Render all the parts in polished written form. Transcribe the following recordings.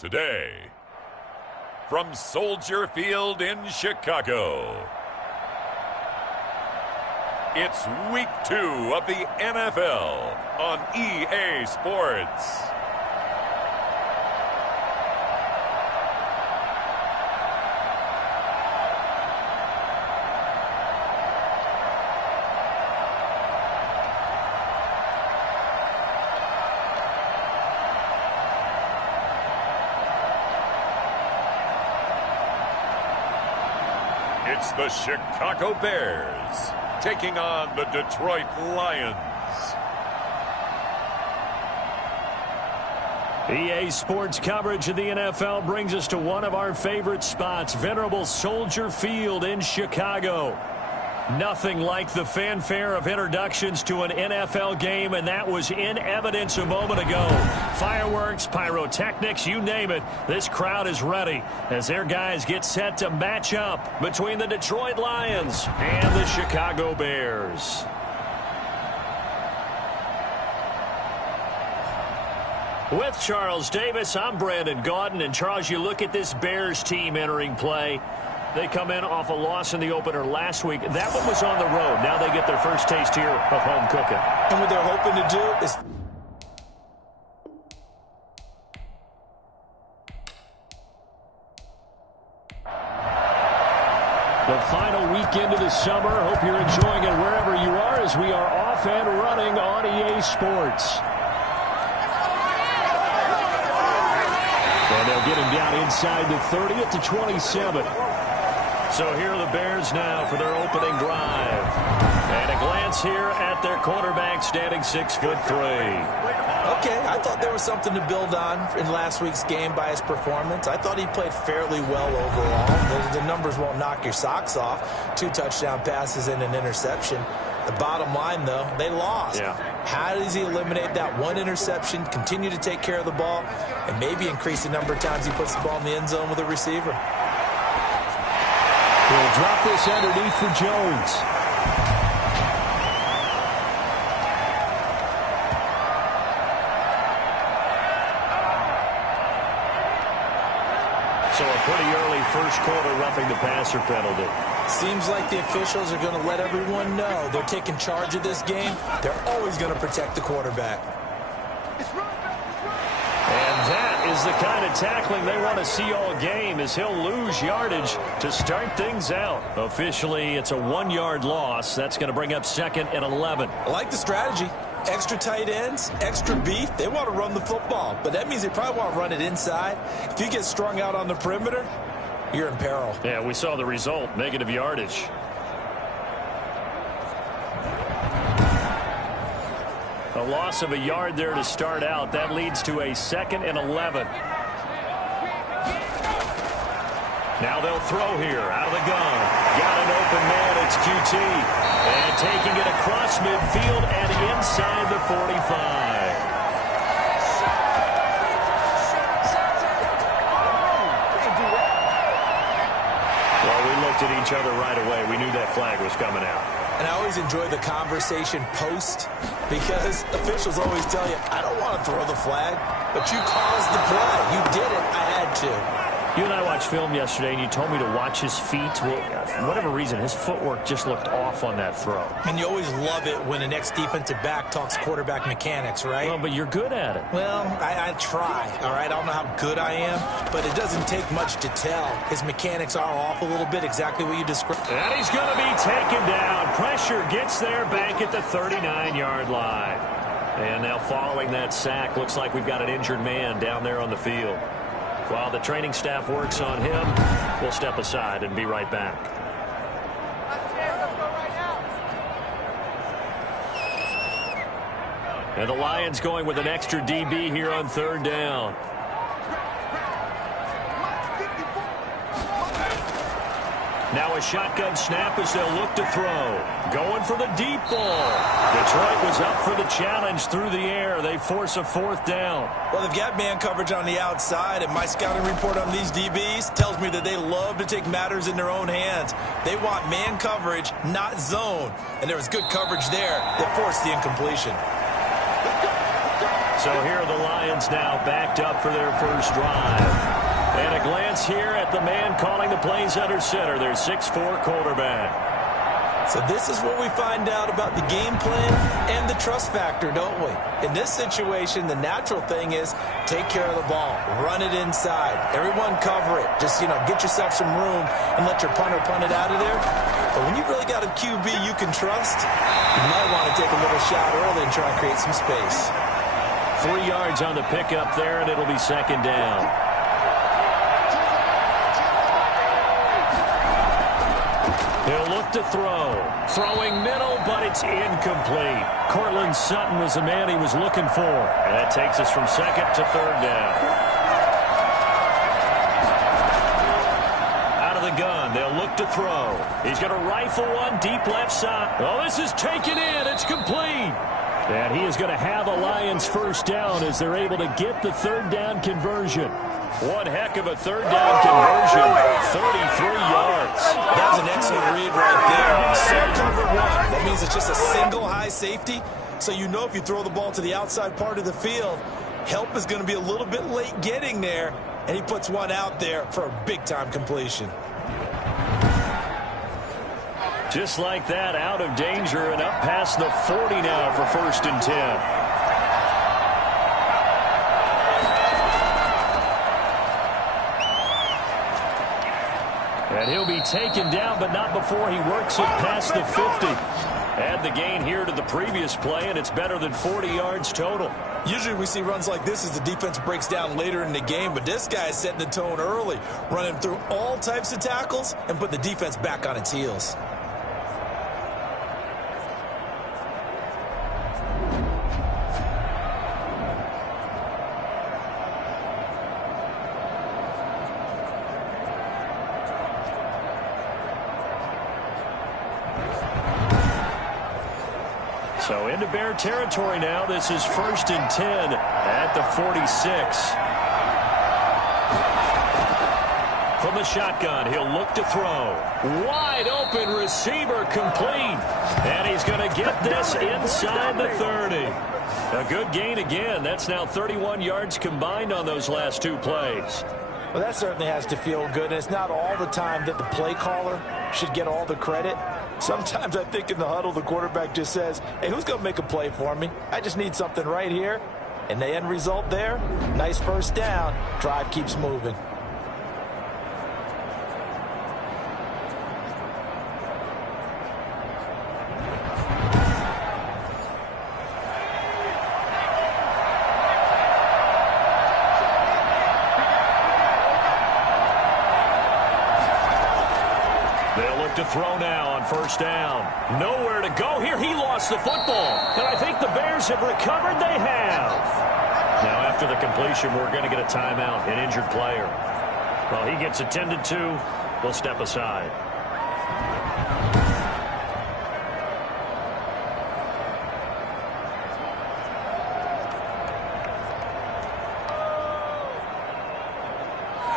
Today, from Soldier Field in Chicago, it's Week 2 of the NFL on EA Sports. It's the Chicago Bears taking on the Detroit Lions. EA Sports coverage of the NFL brings us to one of our favorite spots, venerable Soldier Field in Chicago. Nothing like the fanfare of introductions to an NFL game, and that was in evidence a moment ago. Fireworks, pyrotechnics, you name it. This crowd is ready as their guys get set to match up between the Detroit Lions and the Chicago Bears. With Charles Davis, I'm Brandon Gaudin. And Charles, you look at this Bears team entering play. They come in off a loss in the opener last week. That one was on the road. Now they get their first taste here of home cooking. And what they're hoping to do is... The final weekend of the summer. Hope you're enjoying it wherever you are as we are off and running on EA Sports. And they'll get him down inside the 30 at the 27. So here are the Bears now for their opening drive. And a glance here at their quarterback standing 6'3". Okay, I thought there was something to build on in last week's game by his performance. I thought he played fairly well overall. The numbers won't knock your socks off. 2 touchdown passes and an interception. The bottom line, though, they lost. Yeah. How does he eliminate that one interception, continue to take care of the ball, and maybe increase the number of times he puts the ball in the end zone with a receiver? He'll drop this underneath for Jones. So a pretty early first quarter roughing the passer penalty. Seems like the officials are going to let everyone know they're taking charge of this game. They're always going to protect the quarterback. And that is the kind of tackling they want to see all game as he'll lose yardage to start things out. Officially, it's a 1-yard loss. That's going to bring up 2nd and 11. I like the strategy. Extra tight ends, extra beef. They want to run the football, but that means they probably want to run it inside. If you get strung out on the perimeter, you're in peril. Yeah, we saw the result, negative yardage. A loss of a yard there to start out. That leads to a 2nd and 11. Now they'll throw here out of the gun. Got an open man. It's QT. And taking it across midfield and inside the 45. At each other right away. We knew that flag was coming out. And I always enjoy the conversation post because officials always tell you, I don't want to throw the flag, but you caused the play. You did it. I had to. You and I watched film yesterday, and you told me to watch his feet. Well, for whatever reason, his footwork just looked off on that throw. And you always love it when an ex-defensive back talks quarterback mechanics, right? Well, but you're good at it. Well, I try, all right? I don't know how good I am, but it doesn't take much to tell. His mechanics are off a little bit, exactly what you described. And he's going to be taken down. Pressure gets there back at the 39-yard line. And now following that sack, looks like we've got an injured man down there on the field. While the training staff works on him, we'll step aside and be right back. And the Lions going with an extra DB here on 3rd down. Now a shotgun snap as they'll look to throw. Going for the deep ball. Detroit was up for the challenge through the air. They force a 4th down. Well, they've got man coverage on the outside, and my scouting report on these DBs tells me that they love to take matters in their own hands. They want man coverage, not zone. And there was good coverage there that forced the incompletion. So here are the Lions now backed up for their first drive. And a glance here at the man calling the plays under center, their 6'4" quarterback. So this is what we find out about the game plan and the trust factor, don't we? In this situation, the natural thing is take care of the ball, run it inside, everyone cover it. Just, get yourself some room and let your punter punt it out of there. But when you've really got a QB you can trust, you might want to take a little shot early and try and create some space. 3 yards on the pickup there, and it'll be second down. He'll look to throw. Throwing middle, but it's incomplete. Cortland Sutton was the man he was looking for. And that takes us from second to third down. Out of the gun, they'll look to throw. He's going to rifle one deep left side. Oh, this is taken in. It's complete. And he is going to have a Lions first down as they're able to get the third down conversion. One heck of a third down conversion. 33 yards. That was an excellent read right there. So cover one. That means it's just a single high safety. So you know if you throw the ball to the outside part of the field, help is going to be a little bit late getting there. And he puts one out there for a big-time completion. Just like that, out of danger and up past the 40 now for 1st and 10. And he'll be taken down, but not before he works it past the 50. Add the gain here to the previous play, and it's better than 40 yards total. Usually we see runs like this as the defense breaks down later in the game, but this guy is setting the tone early, running through all types of tackles and put the defense back on its heels. So into Bear territory now. This is 1st and 10 at the 46. From the shotgun, he'll look to throw. Wide open receiver complete. And he's going to get this inside the 30. A good gain again. That's now 31 yards combined on those last 2 plays. Well, that certainly has to feel good. And it's not all the time that the play caller should get all the credit. Sometimes I think in the huddle, the quarterback just says, hey, who's going to make a play for me? I just need something right here. And the end result there, nice first down. Drive keeps moving. To throw now on 1st down. Nowhere to go here. He lost the football. And I think the Bears have recovered. They have. Now after the completion, we're going to get a timeout. An injured player. Well, he gets attended to. We'll step aside.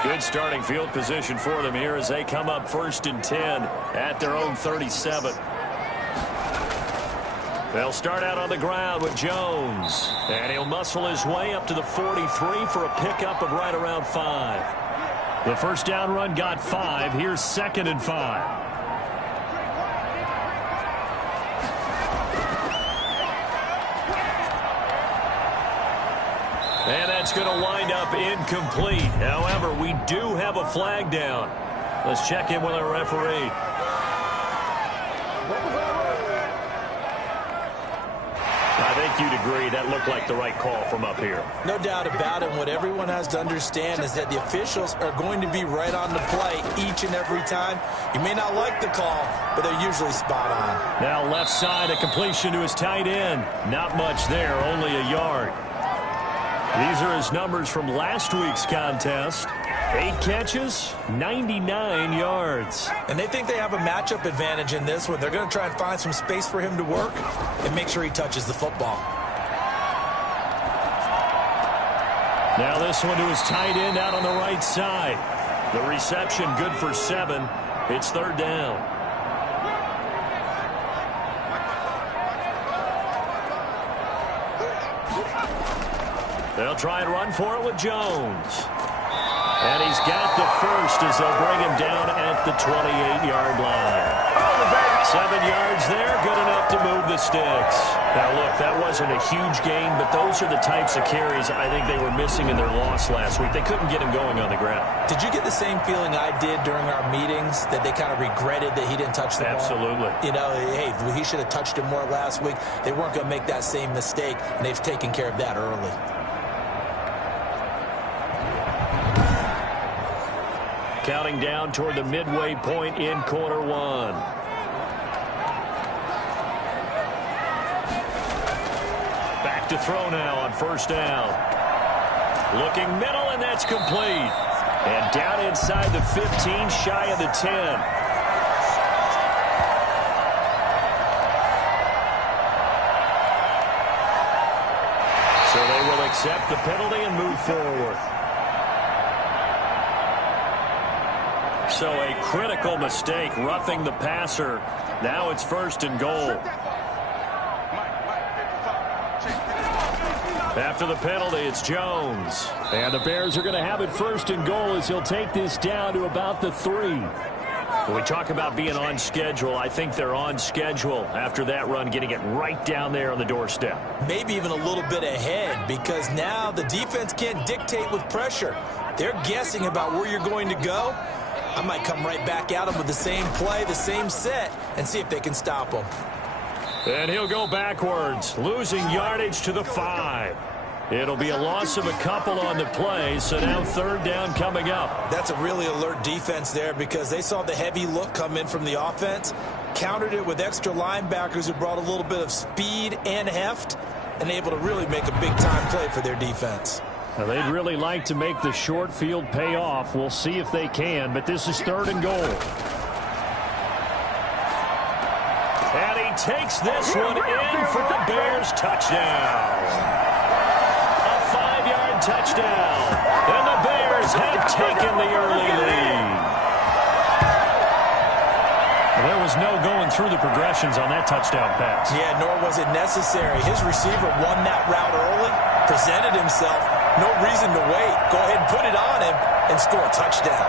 Good starting field position for them here as they come up 1st and 10 at their own 37. They'll start out on the ground with Jones. And he'll muscle his way up to the 43 for a pickup of right around 5. The first down run got 5. Here's 2nd and 5. And that's going to wind up incomplete. However, we do have a flag down. Let's check in with our referee. I think you'd agree that looked like the right call from up here. No doubt about it. What everyone has to understand is that the officials are going to be right on the play each and every time. You may not like the call, but they're usually spot on. Now left side, a completion to his tight end. Not much there, only a yard. These are his numbers from last week's contest. 8 catches, 99 yards. And they think they have a matchup advantage in this one. They're going to try and find some space for him to work and make sure he touches the football. Now this one to his tight end out on the right side. The reception good for 7. It's 3rd down. They'll try and run for it with Jones. And he's got the first as they'll bring him down at the 28-yard line. 7 yards there, good enough to move the sticks. Now, look, that wasn't a huge gain, but those are the types of carries I think they were missing in their loss last week. They couldn't get him going on the ground. Did you get the same feeling I did during our meetings, that they kind of regretted that he didn't touch the ball? Absolutely. You know, hey, he should have touched it more last week. They weren't going to make that same mistake, and they've taken care of that early. Counting down toward the midway point in quarter one. Back to throw now on first down. Looking middle, and that's complete. And down inside the 15, shy of the 10. So they will accept the penalty and move forward. So a critical mistake, roughing the passer. Now it's first and goal. After the penalty, it's Jones. And the Bears are going to have it first and goal as he'll take this down to about the 3. When we talk about being on schedule, I think they're on schedule after that run, getting it right down there on the doorstep. Maybe even a little bit ahead, because now the defense can't dictate with pressure. They're guessing about where you're going to go. I might come right back at them with the same play, the same set, and see if they can stop them. And he'll go backwards, losing yardage to the 5. It'll be a loss of a couple on the play, so now third down coming up. That's a really alert defense there, because they saw the heavy look come in from the offense, countered it with extra linebackers who brought a little bit of speed and heft, and able to really make a big-time play for their defense. Now, they'd really like to make the short field pay off. We'll see if they can, but this is third and goal. And he takes this one in for a Bears touchdown. A 5-yard touchdown. And the Bears have taken the early lead. There was no going through the progressions on that touchdown pass. Yeah, nor was it necessary. His receiver won that route early, presented himself. No reason to wait. Go ahead and put it on him and score a touchdown.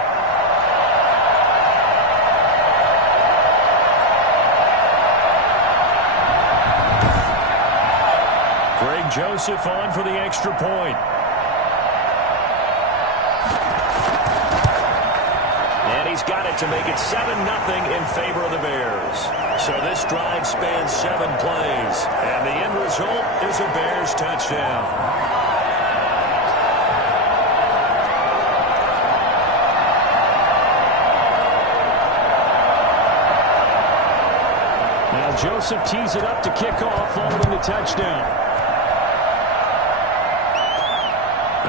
Greg Joseph on for the extra point. And he's got it to make it 7-0 in favor of the Bears. So this drive spans 7 plays. And the end result is a Bears touchdown. Joseph tees it up to kick off following the touchdown.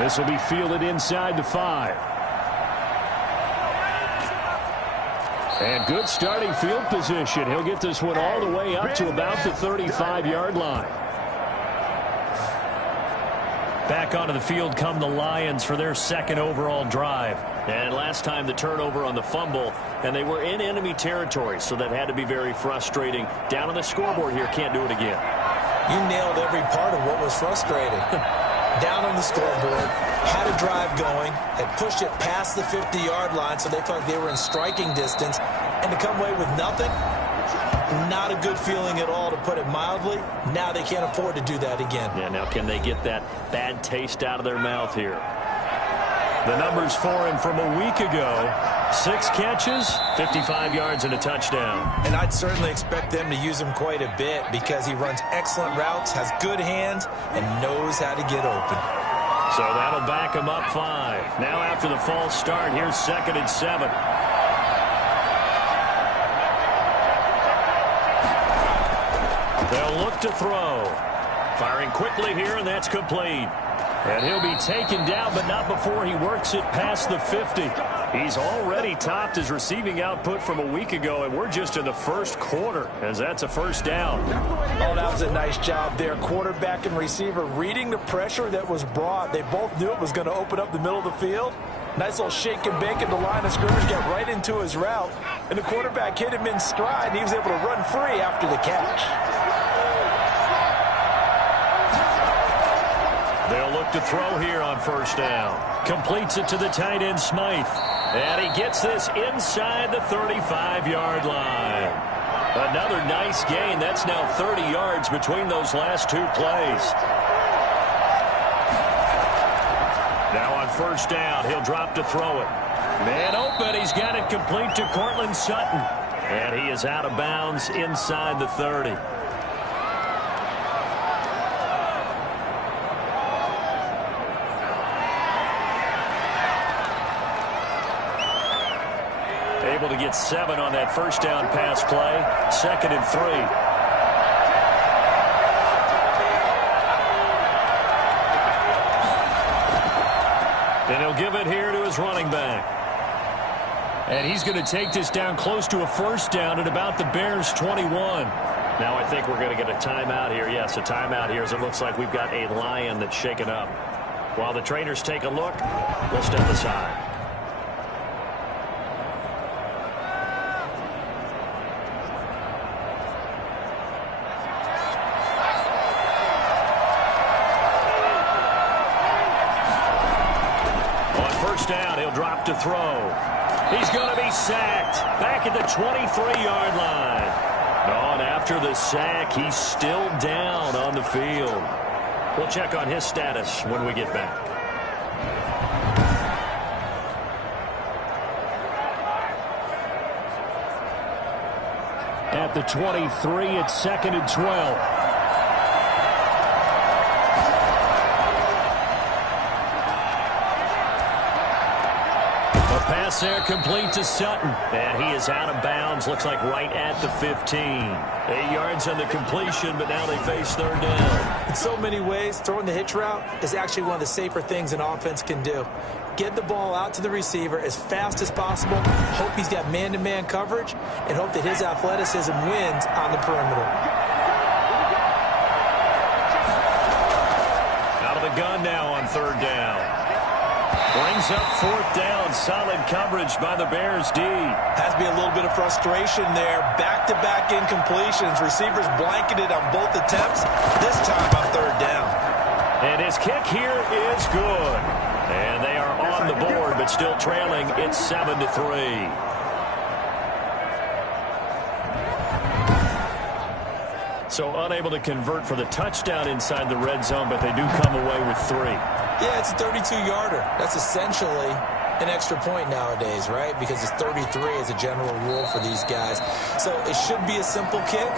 This will be fielded inside the 5. And good starting field position. He'll get this one all the way up to about the 35-yard line. Back onto the field come the Lions for their second overall drive. And last time the turnover on the fumble, and they were in enemy territory, so that had to be very frustrating. Down on the scoreboard here, can't do it again. You nailed every part of what was frustrating. Down on the scoreboard, had a drive going, had pushed it past the 50-yard line, so they felt like they were in striking distance, and to come away with nothing, not a good feeling at all, to put it mildly. Now they can't afford to do that again. Yeah, now can they get that bad taste out of their mouth here? The numbers for him from a week ago: 6 catches, 55 yards, and a touchdown. And I'd certainly expect them to use him quite a bit, because he runs excellent routes, has good hands, and knows how to get open. So that'll back him up 5. Now after the false start, here's 2nd and 7. They'll look to throw. Firing quickly here, and that's complete. And he'll be taken down, but not before he works it past the 50. He's already topped his receiving output from a week ago, and we're just in the first quarter, as that's a first down. Oh, that was a nice job there. Quarterback and receiver reading the pressure that was brought. They both knew it was going to open up the middle of the field. Nice little shake and bake at the line of scrimmage, got right into his route, and the quarterback hit him in stride, and he was able to run free after the catch. They'll look to throw here on first down. Completes it to the tight end, Smythe. And he gets this inside the 35-yard line. Another nice gain. That's now 30 yards between those last two plays. Now on first down, he'll drop to throw it. Man open, he's got it complete to Cortland Sutton. And he is out of bounds inside the 30. Able to get 7 on that first down pass play. 2nd and 3. And he'll give it here to his running back. And he's going to take this down close to a first down at about the Bears' 21. Now I think we're going to get a timeout here. Yes, a timeout here as it looks like we've got a lion that's shaken up. While the trainers take a look, we'll step aside. Down, he'll drop to throw. He's going to be sacked back at the 23-yard line. And after the sack, he's still down on the field. We'll check on his status when we get back. At the 23, it's 2nd and 12. Pass there complete to Sutton. And he is out of bounds. Looks like right at the 15. 8 yards on the completion, but now they face third down. In so many ways, throwing the hitch route is actually one of the safer things an offense can do. Get the ball out to the receiver as fast as possible. Hope he's got man-to-man coverage, and hope that his athleticism wins on the perimeter. Out of the gun now on third down. Brings up fourth down. Solid coverage by the Bears D. Has to be a little bit of frustration there. Back-to-back incompletions. Receivers blanketed on both attempts. This time on third down. And his kick here is good. And they are on the board, but still trailing. It's 7-3. So unable to convert for the touchdown inside the red zone, but they do come away with 3. Yeah, it's a 32-yarder. That's essentially an extra point nowadays, right? Because it's 33 as a general rule for these guys. So it should be a simple kick.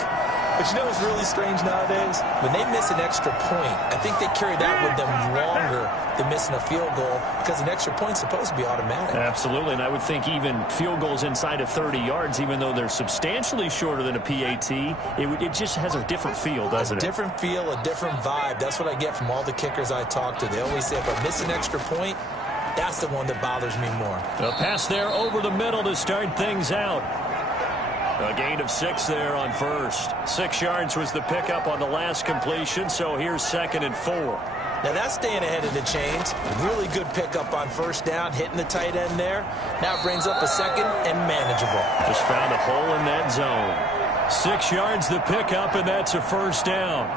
But you know what's really strange nowadays? When they miss an extra point, I think they carry that with them longer than missing a field goal because an extra point's supposed to be automatic. Absolutely, and I would think even field goals inside of 30 yards, even though they're substantially shorter than a PAT, it just has a different feel, doesn't it? A different feel, a different vibe. That's what I get from all the kickers I talk to. They always say if I miss an extra point, that's the one that bothers me more. A pass there over the middle to start things out. A gain of 6 there on first. 6 yards was the pickup on the last completion, so here's 2nd and 4. Now that's staying ahead of the chains. Really good pickup on first down, hitting the tight end there. Now it brings up a 2nd and manageable. Just found a hole in that zone. 6 yards the pickup, and that's a first down.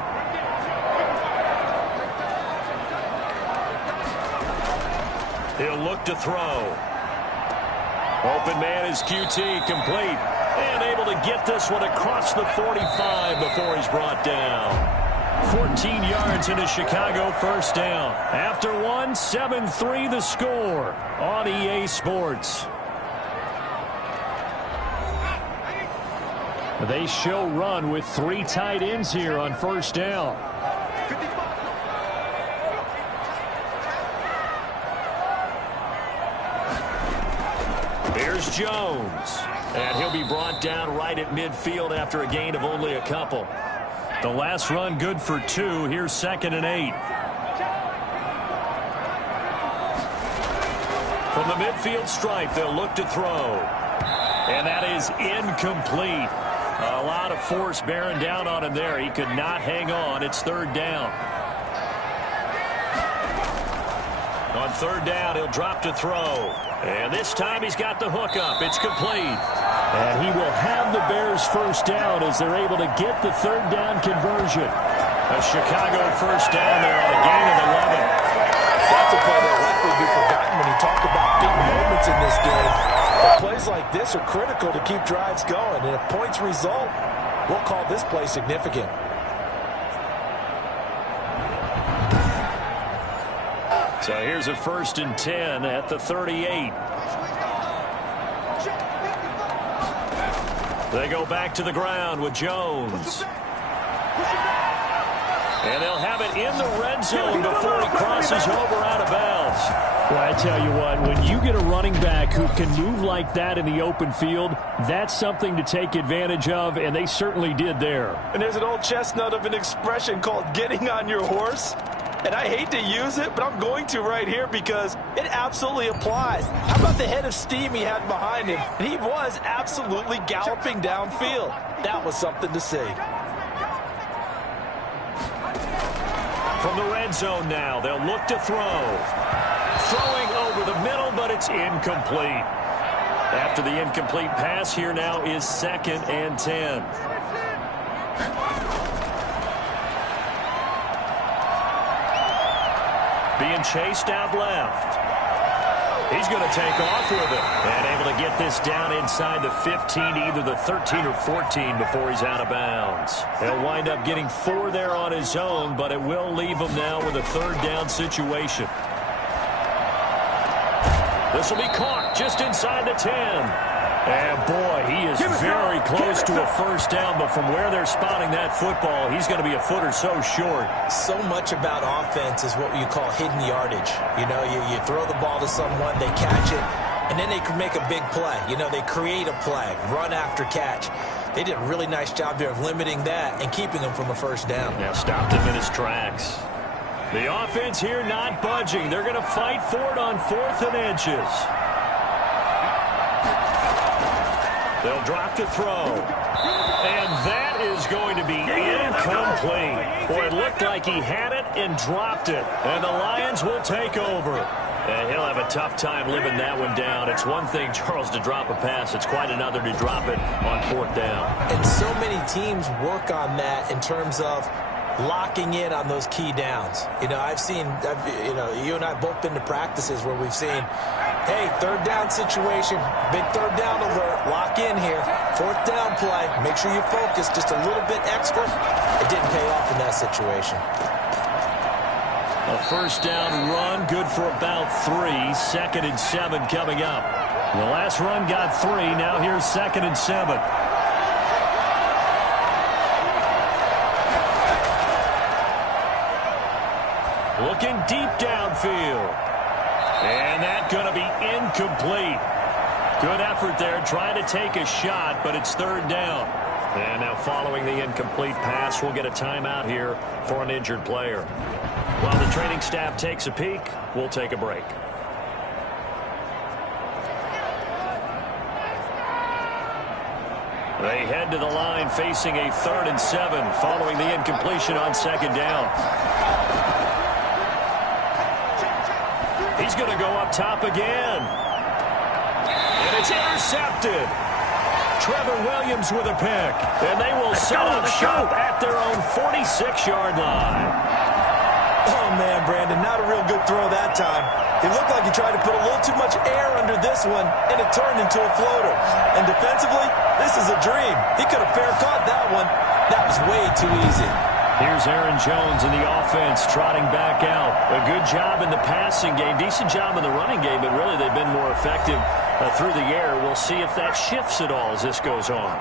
He'll look to throw. Open man is QT, complete. And able to get this one across the 45 before he's brought down. 14 yards into Chicago first down. After one, 7-3 the score on EA Sports. They show run with 3 tight ends here on first down. Here's Jones. And he'll be brought down right at midfield after a gain of only a couple. The last run good for 2. Here's 2nd and 8. From the midfield stripe, they'll look to throw. And that is incomplete. A lot of force bearing down on him there. He could not hang on. It's third down. On third down, he'll drop to throw. And this time he's got the hookup. It's complete. And he will have the Bears first down as they're able to get the third down conversion. A Chicago first down there on a gain of 11. That's a play that will likely be forgotten when you talk about big moments in this game. But plays like this are critical to keep drives going. And if points result, we'll call this play significant. So here's a 1st and 10 at the 38. They go back to the ground with Jones. And they'll have it in the red zone before he crosses over out of bounds. Well, I tell you what, when you get a running back who can move like that in the open field, that's something to take advantage of, and they certainly did there. And there's an old chestnut of an expression called getting on your horse. And I hate to use it, but I'm going to right here because it absolutely applies. How about the head of steam he had behind him? And he was absolutely galloping downfield. That was something to see. From the red zone now, they'll look to throw. Throwing over the middle, but it's incomplete. After the incomplete pass, here now is 2nd and 10. Being chased out left. He's going to take off with it. And able to get this down inside the 15, either the 13 or 14 before he's out of bounds. He'll wind up getting 4 there on his own, but it will leave him now with a 3rd down situation. This will be caught just inside the 10. And, boy, he is very close to a 1st down, but from where they're spotting that football, he's going to be a foot or so short. So much about offense is what you call hidden yardage. You know, you throw the ball to someone, they catch it, and then they can make a big play. You know, they create a play, run after catch. They did a really nice job there of limiting that and keeping him from a 1st down. Now stopped him in his tracks. The offense here not budging. They're going to fight for it on 4th and inches. They'll drop to throw. And that is going to be incomplete. Boy, it looked like he had it and dropped it. And the Lions will take over. And he'll have a tough time living that one down. It's one thing, Charles, to drop a pass. It's quite another to drop it on 4th down. And so many teams work on that in terms of locking in on those key downs. You know, you and I both been to practices where we've seen, hey, 3rd down situation, big 3rd down alert, lock in here, 4th down play, make sure you focus just a little bit extra. It didn't pay off in that situation. A 1st down run, good for about 3. 2nd and 7 coming up. The last run got 3. Now here's 2nd and 7. Looking deep downfield. And that's going to be incomplete. Good effort there, trying to take a shot, but it's 3rd down. And now following the incomplete pass, we'll get a timeout here for an injured player. While the training staff takes a peek, we'll take a break. They head to the line facing a 3rd and 7 following the incompletion on 2nd down. He's going to go up top again. And it's intercepted. Trevor Williams with a pick. And they will set up shop at their own 46-yard line. Oh, man, Brandon, not a real good throw that time. It looked like he tried to put a little too much air under this one, and it turned into a floater. And defensively, this is a dream. He could have fair caught that one. That was way too easy. Here's Aaron Jones in the offense trotting back out. A good job in the passing game, decent job in the running game, but really they've been more effective through the air. We'll see if that shifts at all as this goes on.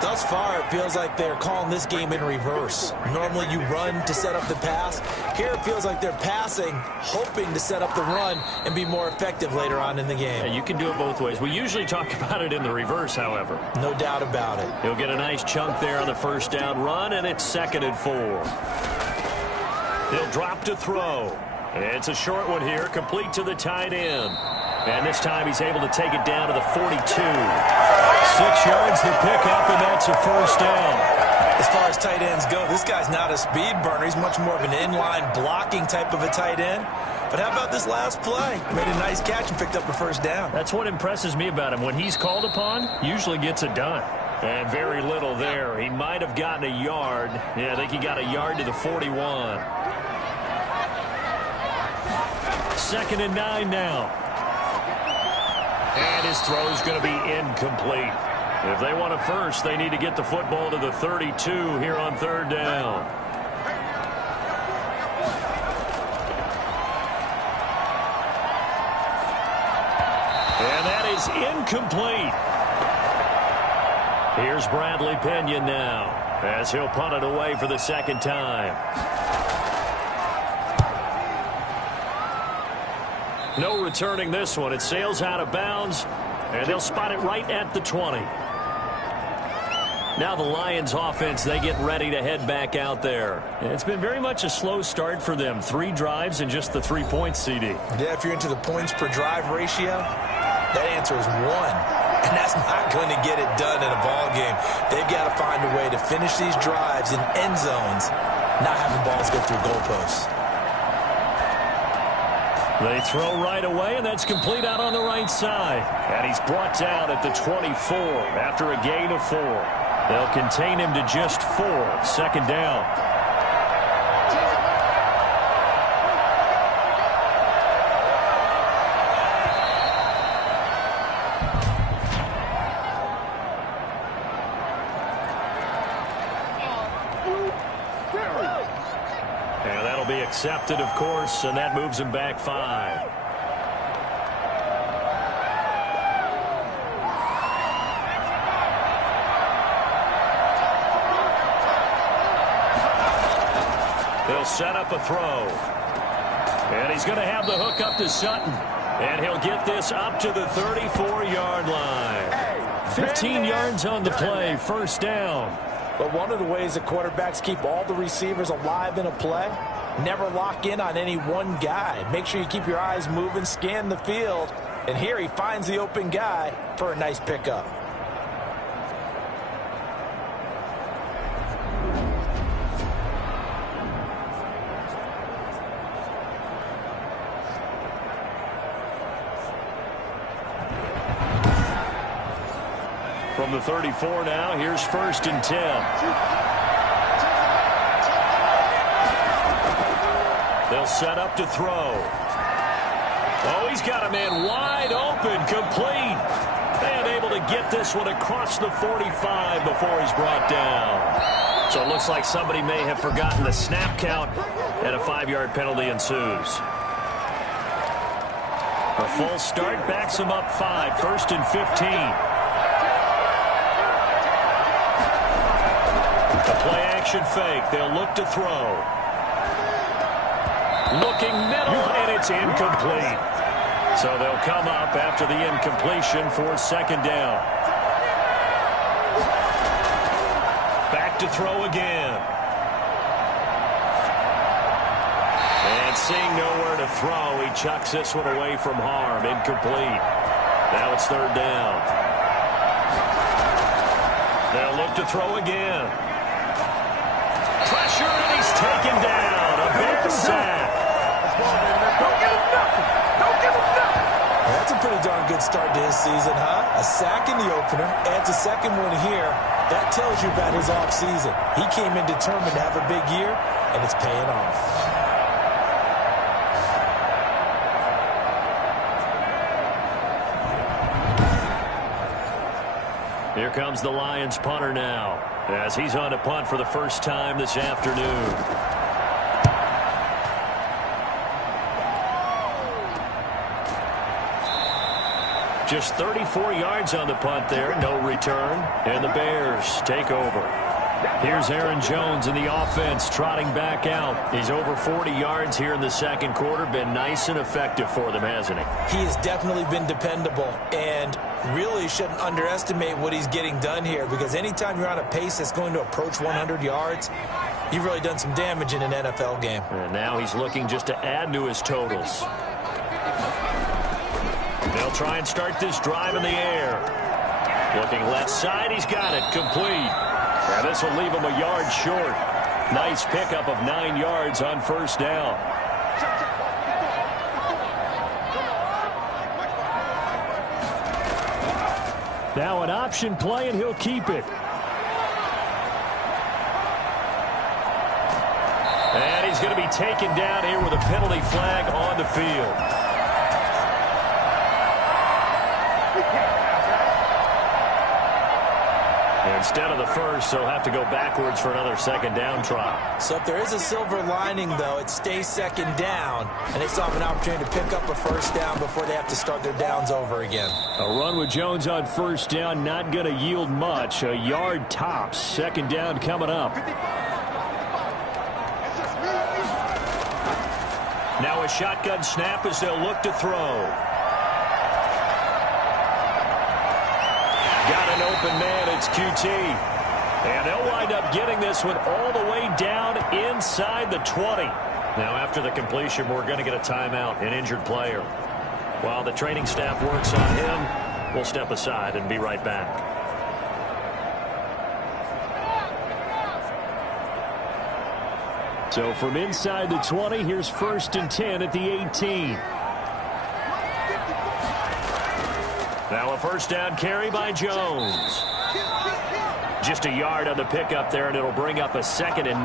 Thus far, it feels like they're calling this game in reverse. Normally you run to set up the pass. Here it feels like they're passing, hoping to set up the run and be more effective later on in the game. Yeah, you can do it both ways. We usually talk about it in the reverse, however. No doubt about it. He'll get a nice chunk there on the 1st down run, and it's 2nd and 4. He'll drop to throw. It's a short one here, complete to the tight end. And this time he's able to take it down to the 42. 6 yards the pickup, and that's a 1st down. As far as tight ends go, this guy's not a speed burner. He's much more of an inline blocking type of a tight end. But how about this last play? Made a nice catch and picked up a 1st down. That's what impresses me about him. When he's called upon, usually gets it done. And very little there. He might have gotten a yard. Yeah, I think he got a yard to the 41. 2nd and 9 now. And his throw is going to be incomplete. If they want a first, they need to get the football to the 32 here on 3rd down. And that is incomplete. Here's Bradley Pinion now, as he'll punt it away for the 2nd time. No returning this one. It sails out of bounds, and they'll spot it right at the 20. Now the Lions offense, they get ready to head back out there. It's been very much a slow start for them. 3 drives and just the 3 points, CD. Yeah, if you're into the points per drive ratio, that answer is 1. And that's not going to get it done in a ball game. They've got to find a way to finish these drives in end zones, not having balls go through goalposts. They throw right away, and that's complete out on the right side. And he's brought down at the 24 after a gain of 4. They'll contain him to just 4. 2nd down. And that'll be accepted, of course, and that moves him back 5. They'll set up a throw. And he's going to have the hook up to Sutton. And he'll get this up to the 34-yard line. 15 yards on the play, 1st down. But one of the ways that quarterbacks keep all the receivers alive in a play, never lock in on any one guy. Make sure you keep your eyes moving, scan the field. And here he finds the open guy for a nice pickup. From the 34 now, here's 1st and 10. They'll set up to throw. Oh, he's got a man wide open, complete. And able to get this one across the 45 before he's brought down. So it looks like somebody may have forgotten the snap count, and a 5-yard penalty ensues. A full start backs him up 5, 1st and 15. Play-action fake. They'll look to throw. Looking middle, and it's incomplete. So they'll come up after the incompletion for 2nd down. Back to throw again. And seeing nowhere to throw, he chucks this one away from harm. Incomplete. Now it's 3rd down. They'll look to throw again. Pressure, and he's taken down. A big sack. Don't give him nothing. Don't give him nothing. That's a pretty darn good start to his season, huh? A sack in the opener, adds a 2nd one here. That tells you about his offseason. He came in determined to have a big year, and it's paying off. Here comes the Lions punter now, as he's on to punt for the first time this afternoon. Just 34 yards on the punt there, no return, and the Bears take over. Here's Aaron Jones in the offense trotting back out. He's over 40 yards here in the 2nd quarter. Been nice and effective for them, hasn't he? He has definitely been dependable, and really shouldn't underestimate what he's getting done here, because anytime you're on a pace that's going to approach 100 yards, you've really done some damage in an NFL game. And now he's looking just to add to his totals. They'll try and start this drive in the air. Looking left side, he's got it, complete. And this will leave him a yard short. Nice pickup of 9 yards on 1st down. Now an option play, and he'll keep it. And he's going to be taken down here with a penalty flag on the field. Instead of the first, they'll have to go backwards for another second down try. So if there is a silver lining, though, it stays second down, and they still have an opportunity to pick up a first down before they have to start their downs over again. A run with Jones on first down, not going to yield much. A yard tops. Second down coming up. Now a shotgun snap as they'll look to throw. Got an open man, it's QT. And they'll wind up getting this one all the way down inside the 20. Now after the completion, we're going to get a timeout, an injured player. While the training staff works on him, we'll step aside and be right back. So from inside the 20, here's 1st and 10 at the 18. Now a first down carry by Jones. Just a yard on the pickup there, and it'll bring up a 2nd and 9.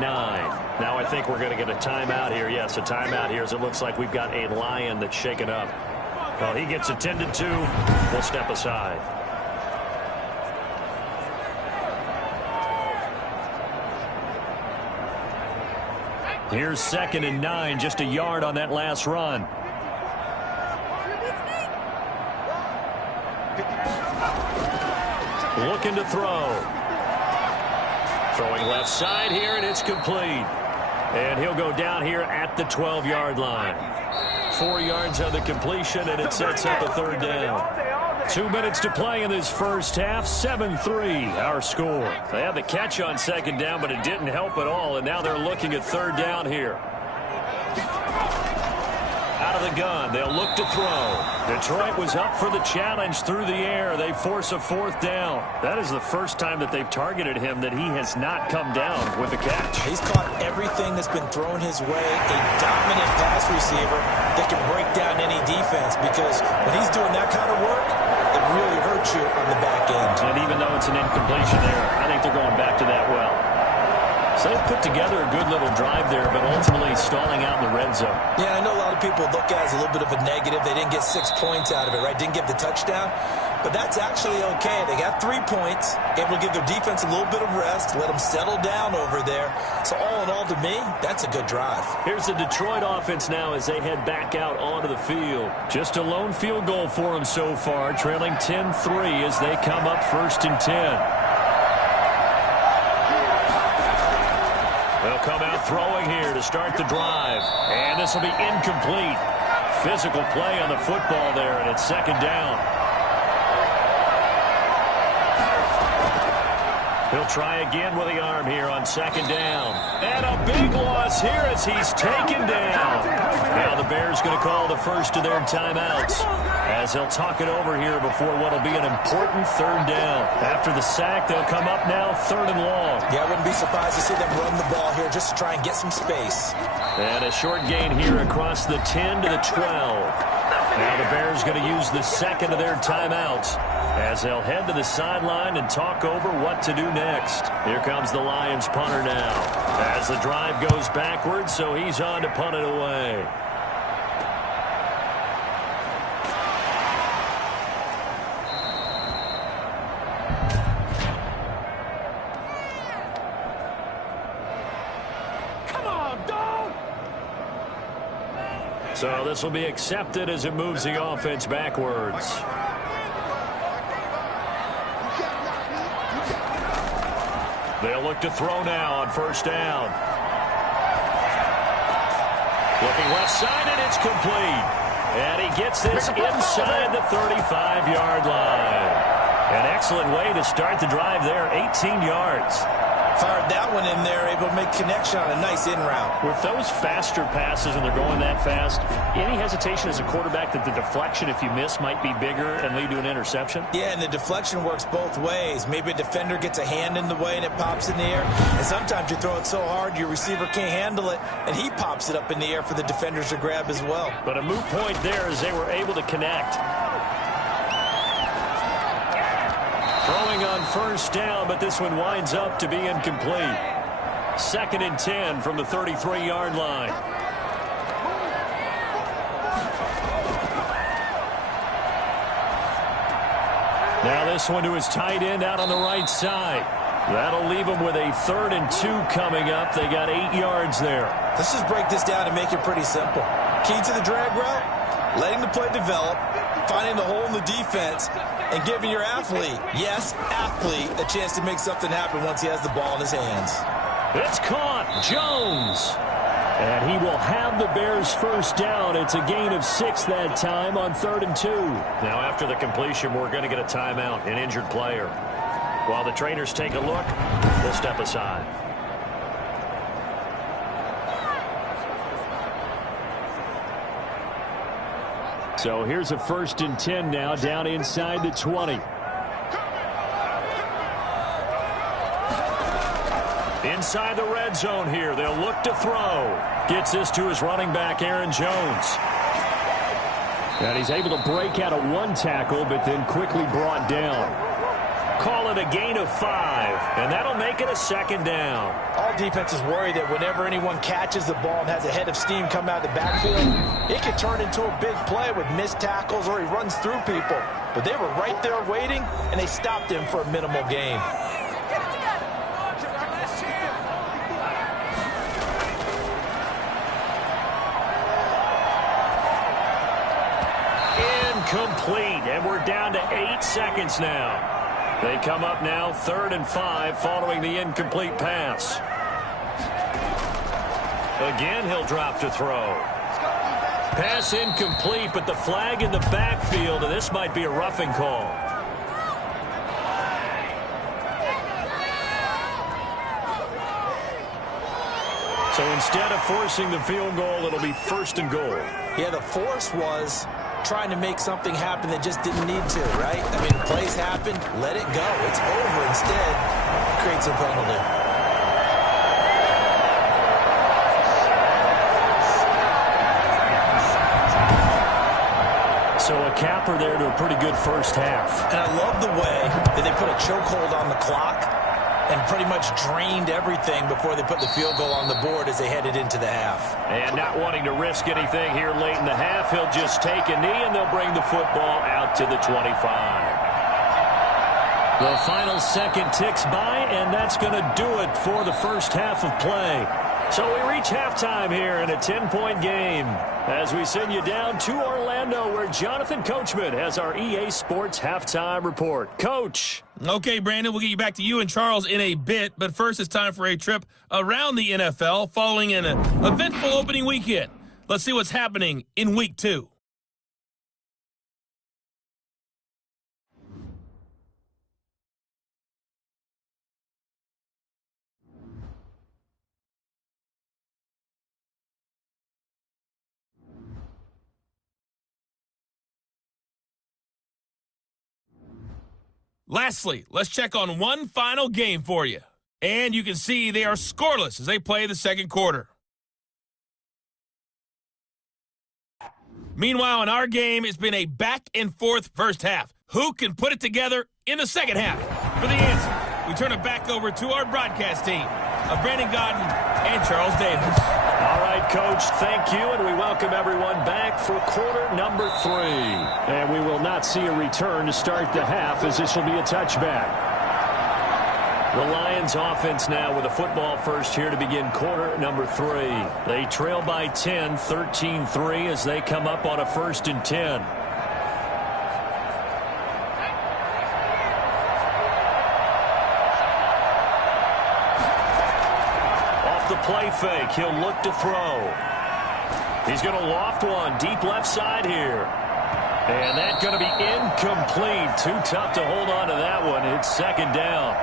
Now I think we're going to get a timeout here. Yes, a timeout here as it looks like we've got a lion that's shaken up. Well, he gets attended to. We'll step aside. Here's 2nd and 9, just a yard on that last run. Looking to throw. Throwing left side here, and it's complete. And he'll go down here at the 12-yard line. 4 yards on the completion, and it sets up a 3rd down. 2 minutes to play in this first half. 7-3, our score. They had the catch on 2nd down, but it didn't help at all, and now they're looking at 3rd down here. Out of the gun, they'll look to throw. Detroit was up for the challenge through the air. They force a 4th down. That is the first time that they've targeted him that he has not come down with a catch. He's caught everything that's been thrown his way. A dominant pass receiver that can break down any defense, because when he's doing that kind of work, it really hurts you on the back end. And even though it's an incompletion there, I think they're going back to that well. So they've put together a good little drive there, but ultimately stalling out in the red zone. Yeah, I know a lot of people look at it as a little bit of a negative. They didn't get 6 points out of it, right? Didn't get the touchdown. But that's actually okay. They got 3 points, able to give their defense a little bit of rest, let them settle down over there. So all in all, to me, that's a good drive. Here's the Detroit offense now as they head back out onto the field. Just a lone field goal for them so far, trailing 10-3 as they come up 1st and 10. They'll come out throwing here to start the drive. And this will be incomplete. Physical play on the football there, and it's 2nd down. He'll try again with the arm here on 2nd down. And a big loss here as he's taken down. Now the Bears going to call the first of their timeouts as they'll talk it over here before what will be an important 3rd down. After the sack, they'll come up now 3rd and long. Yeah, I wouldn't be surprised to see them run the ball here just to try and get some space. And a short gain here across the 10 to the 12. Now the Bears going to use the 2nd of their timeouts as they'll head to the sideline and talk over what to do next. Here comes the Lions punter now as the drive goes backwards, so he's on to punt it away. So this will be accepted as it moves the offense backwards. They'll look to throw now on 1st down. Looking left side, and it's complete. And he gets this inside the 35-yard line. An excellent way to start the drive there, 18 yards. Fired that one in there, able to make connection on a nice in route. With those faster passes and they're going that fast, any hesitation as a quarterback that the deflection, if you miss, might be bigger and lead to an interception? Yeah, and the deflection works both ways. Maybe a defender gets a hand in the way and it pops in the air. And sometimes you throw it so hard your receiver can't handle it, and he pops it up in the air for the defenders to grab as well. But a moot point there as they were able to connect. Throwing on 1st down, but this one winds up to be incomplete. 2nd and 10 from the 33-yard line. Now this one to his tight end out on the right side. That'll leave him with a 3rd and 2 coming up. They got 8 yards there. Let's just break this down and make it pretty simple. Key to the drag route, letting the play develop, finding the hole in the defense, and giving your athlete, yes, athlete, a chance to make something happen once he has the ball in his hands. It's caught. Jones. And he will have the Bears first down. It's a gain of 6 that time on 3rd and 2. Now after the completion, we're going to get a timeout, an injured player. While the trainers take a look, we'll step aside. So here's a 1st and 10 now down inside the 20. Inside the red zone here. They'll look to throw. Gets this to his running back, Aaron Jones. And he's able to break out of 1 tackle, but then quickly brought down. Call it a gain of 5, and that'll make it a 2nd down. All defenses worry that whenever anyone catches the ball and has a head of steam come out of the backfield, it can turn into a big play with missed tackles or he runs through people. But they were right there waiting, and they stopped him for a minimal gain. Incomplete, and we're down to 8 seconds now. They come up now 3rd and 5 following the incomplete pass. Again, he'll drop to throw. Pass incomplete, but the flag in the backfield, and this might be a roughing call. So instead of forcing the field goal, it'll be 1st and goal. Yeah, the force was trying to make something happen that just didn't need to, right? I mean, plays happen, let it go. It's over. Instead, it creates a penalty. So a capper there to a pretty good first half. And I love the way that they put a chokehold on the clock and pretty much drained everything before they put the field goal on the board as they headed into the half. And not wanting to risk anything here late in the half, he'll just take a knee, and they'll bring the football out to the 25. The final second ticks by, and that's going to do it for the first half of play. So we reach halftime here in a 10-point game as we send you down to Orlando, where Jonathan Coachman has our EA Sports Halftime Report. Coach. Okay, Brandon, we'll get you back to you and Charles in a bit, but first it's time for a trip around the NFL following an eventful opening weekend. Let's see what's happening in Week 2. Lastly, let's check on one final game for you. And you can see they are scoreless as they play the second quarter. Meanwhile, in our game, it's been a back-and-forth first half. Who can put it together in the second half? For the answer, we turn it back over to our broadcast team of Brandon Godden and Charles Davis. All right, Coach, thank you, and we welcome everyone back for quarter number 3. And we will not see a return to start the half, as this will be a touchback. The Lions offense now with a football first here to begin quarter number 3. They trail by 10, 13-3 as they come up on a 1st and 10. Off the play fake, he'll look to throw. He's going to loft one deep left side here. And that's going to be incomplete. Too tough to hold on to that one. It's 2nd down.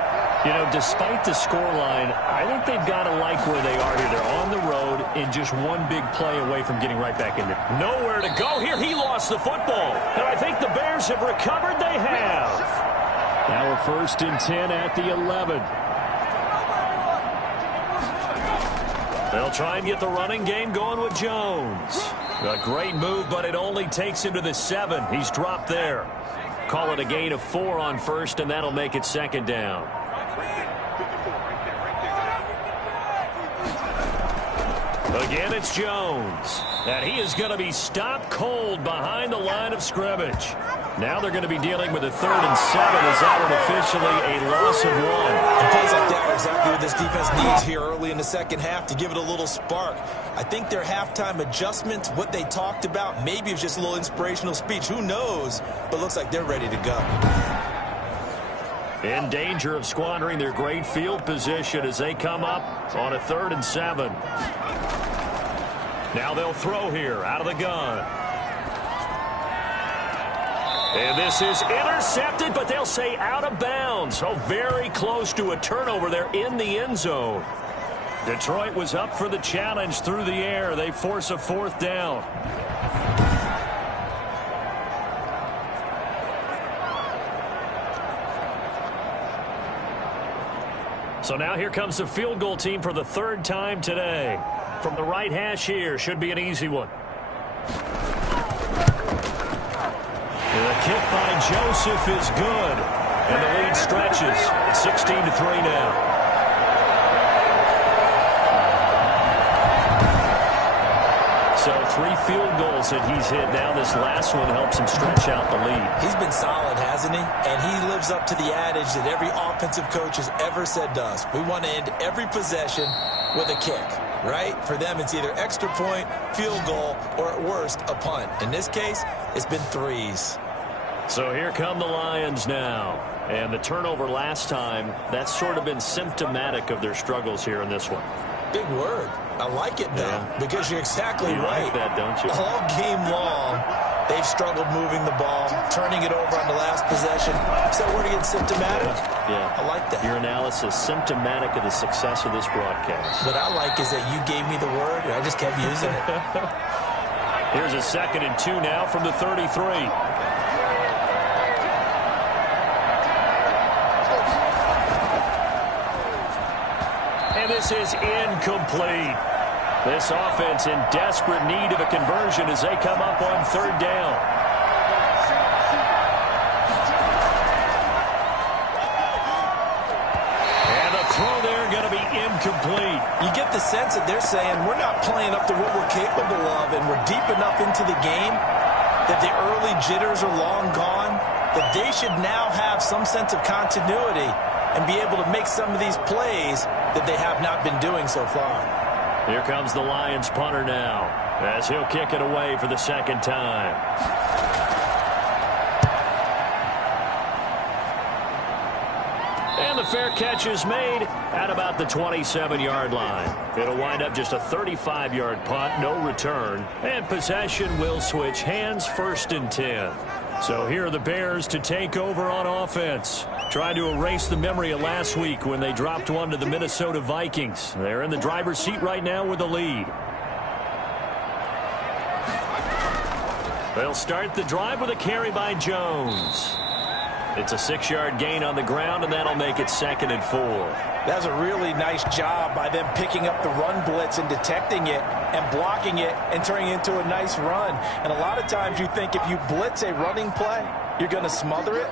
You know, despite the scoreline, I think they've got to like where they are here. They're on the road and just one big play away from getting right back in there. Nowhere to go here. He lost the football. And I think the Bears have recovered. They have. Now a 1st and 10 at the 11. They'll try and get the running game going with Jones. A great move, but it only takes him to the 7. He's dropped there. Call it a gain of 4 on 1st, and that'll make it 2nd down. Again, it's Jones. And he is going to be stopped cold behind the line of scrimmage. Now they're going to be dealing with a 3rd and 7 as that one officially a loss of 1. And plays like that are exactly what this defense needs here early in the second half to give it a little spark. I think their halftime adjustments, what they talked about, maybe it's just a little inspirational speech. Who knows? But looks like they're ready to go. In danger of squandering their great field position as they come up on a 3rd and 7. Now they'll throw here out of the gun. And this is intercepted, but they'll say out of bounds. So very close to a turnover there in the end zone. Detroit was up for the challenge through the air. They force a 4th down. So now here comes the field goal team for the 3rd time today. From the right hash here, should be an easy one. The kick by Joseph is good. And the lead stretches. 16-3 now. So 3 field goals that he's hit now. This last one helps him stretch out the lead. He's been solid, hasn't he? And he lives up to the adage that every offensive coach has ever said to us. We want to end every possession with a kick, right? For them, it's either extra point, field goal, or at worst, a punt. In this case, it's been 3s. So here come the Lions now. And the turnover last time, that's sort of been symptomatic of their struggles here in this one. Big word. I like it, though, because you're exactly right. Like that, don't you? All game long, they've struggled moving the ball, turning it over on the last possession. Is that word again, symptomatic? Yeah. I like that. Your analysis, symptomatic of the success of this broadcast. What I like is that you gave me the word, and I just kept using it. Here's a 2nd and 2 now from the 33. And this is incomplete. This offense in desperate need of a conversion as they come up on 3rd down. And the throw there going to be incomplete. You get the sense that they're saying we're not playing up to what we're capable of, and we're deep enough into the game that the early jitters are long gone, that they should now have some sense of continuity and be able to make some of these plays that they have not been doing so far. Here comes the Lions punter now as he'll kick it away for the 2nd time. And the fair catch is made at about the 27-yard line. It'll wind up just a 35-yard punt, no return. And possession will switch hands, 1st and 10. So here are the Bears to take over on offense. Trying to erase the memory of last week when they dropped one to the Minnesota Vikings. They're in the driver's seat right now with the lead. They'll start the drive with a carry by Jones. It's a 6-yard gain on the ground, and that'll make it 2nd and 4. That's a really nice job by them picking up the run blitz and detecting it and blocking it and turning it into a nice run. And a lot of times you think if you blitz a running play, you're going to smother it.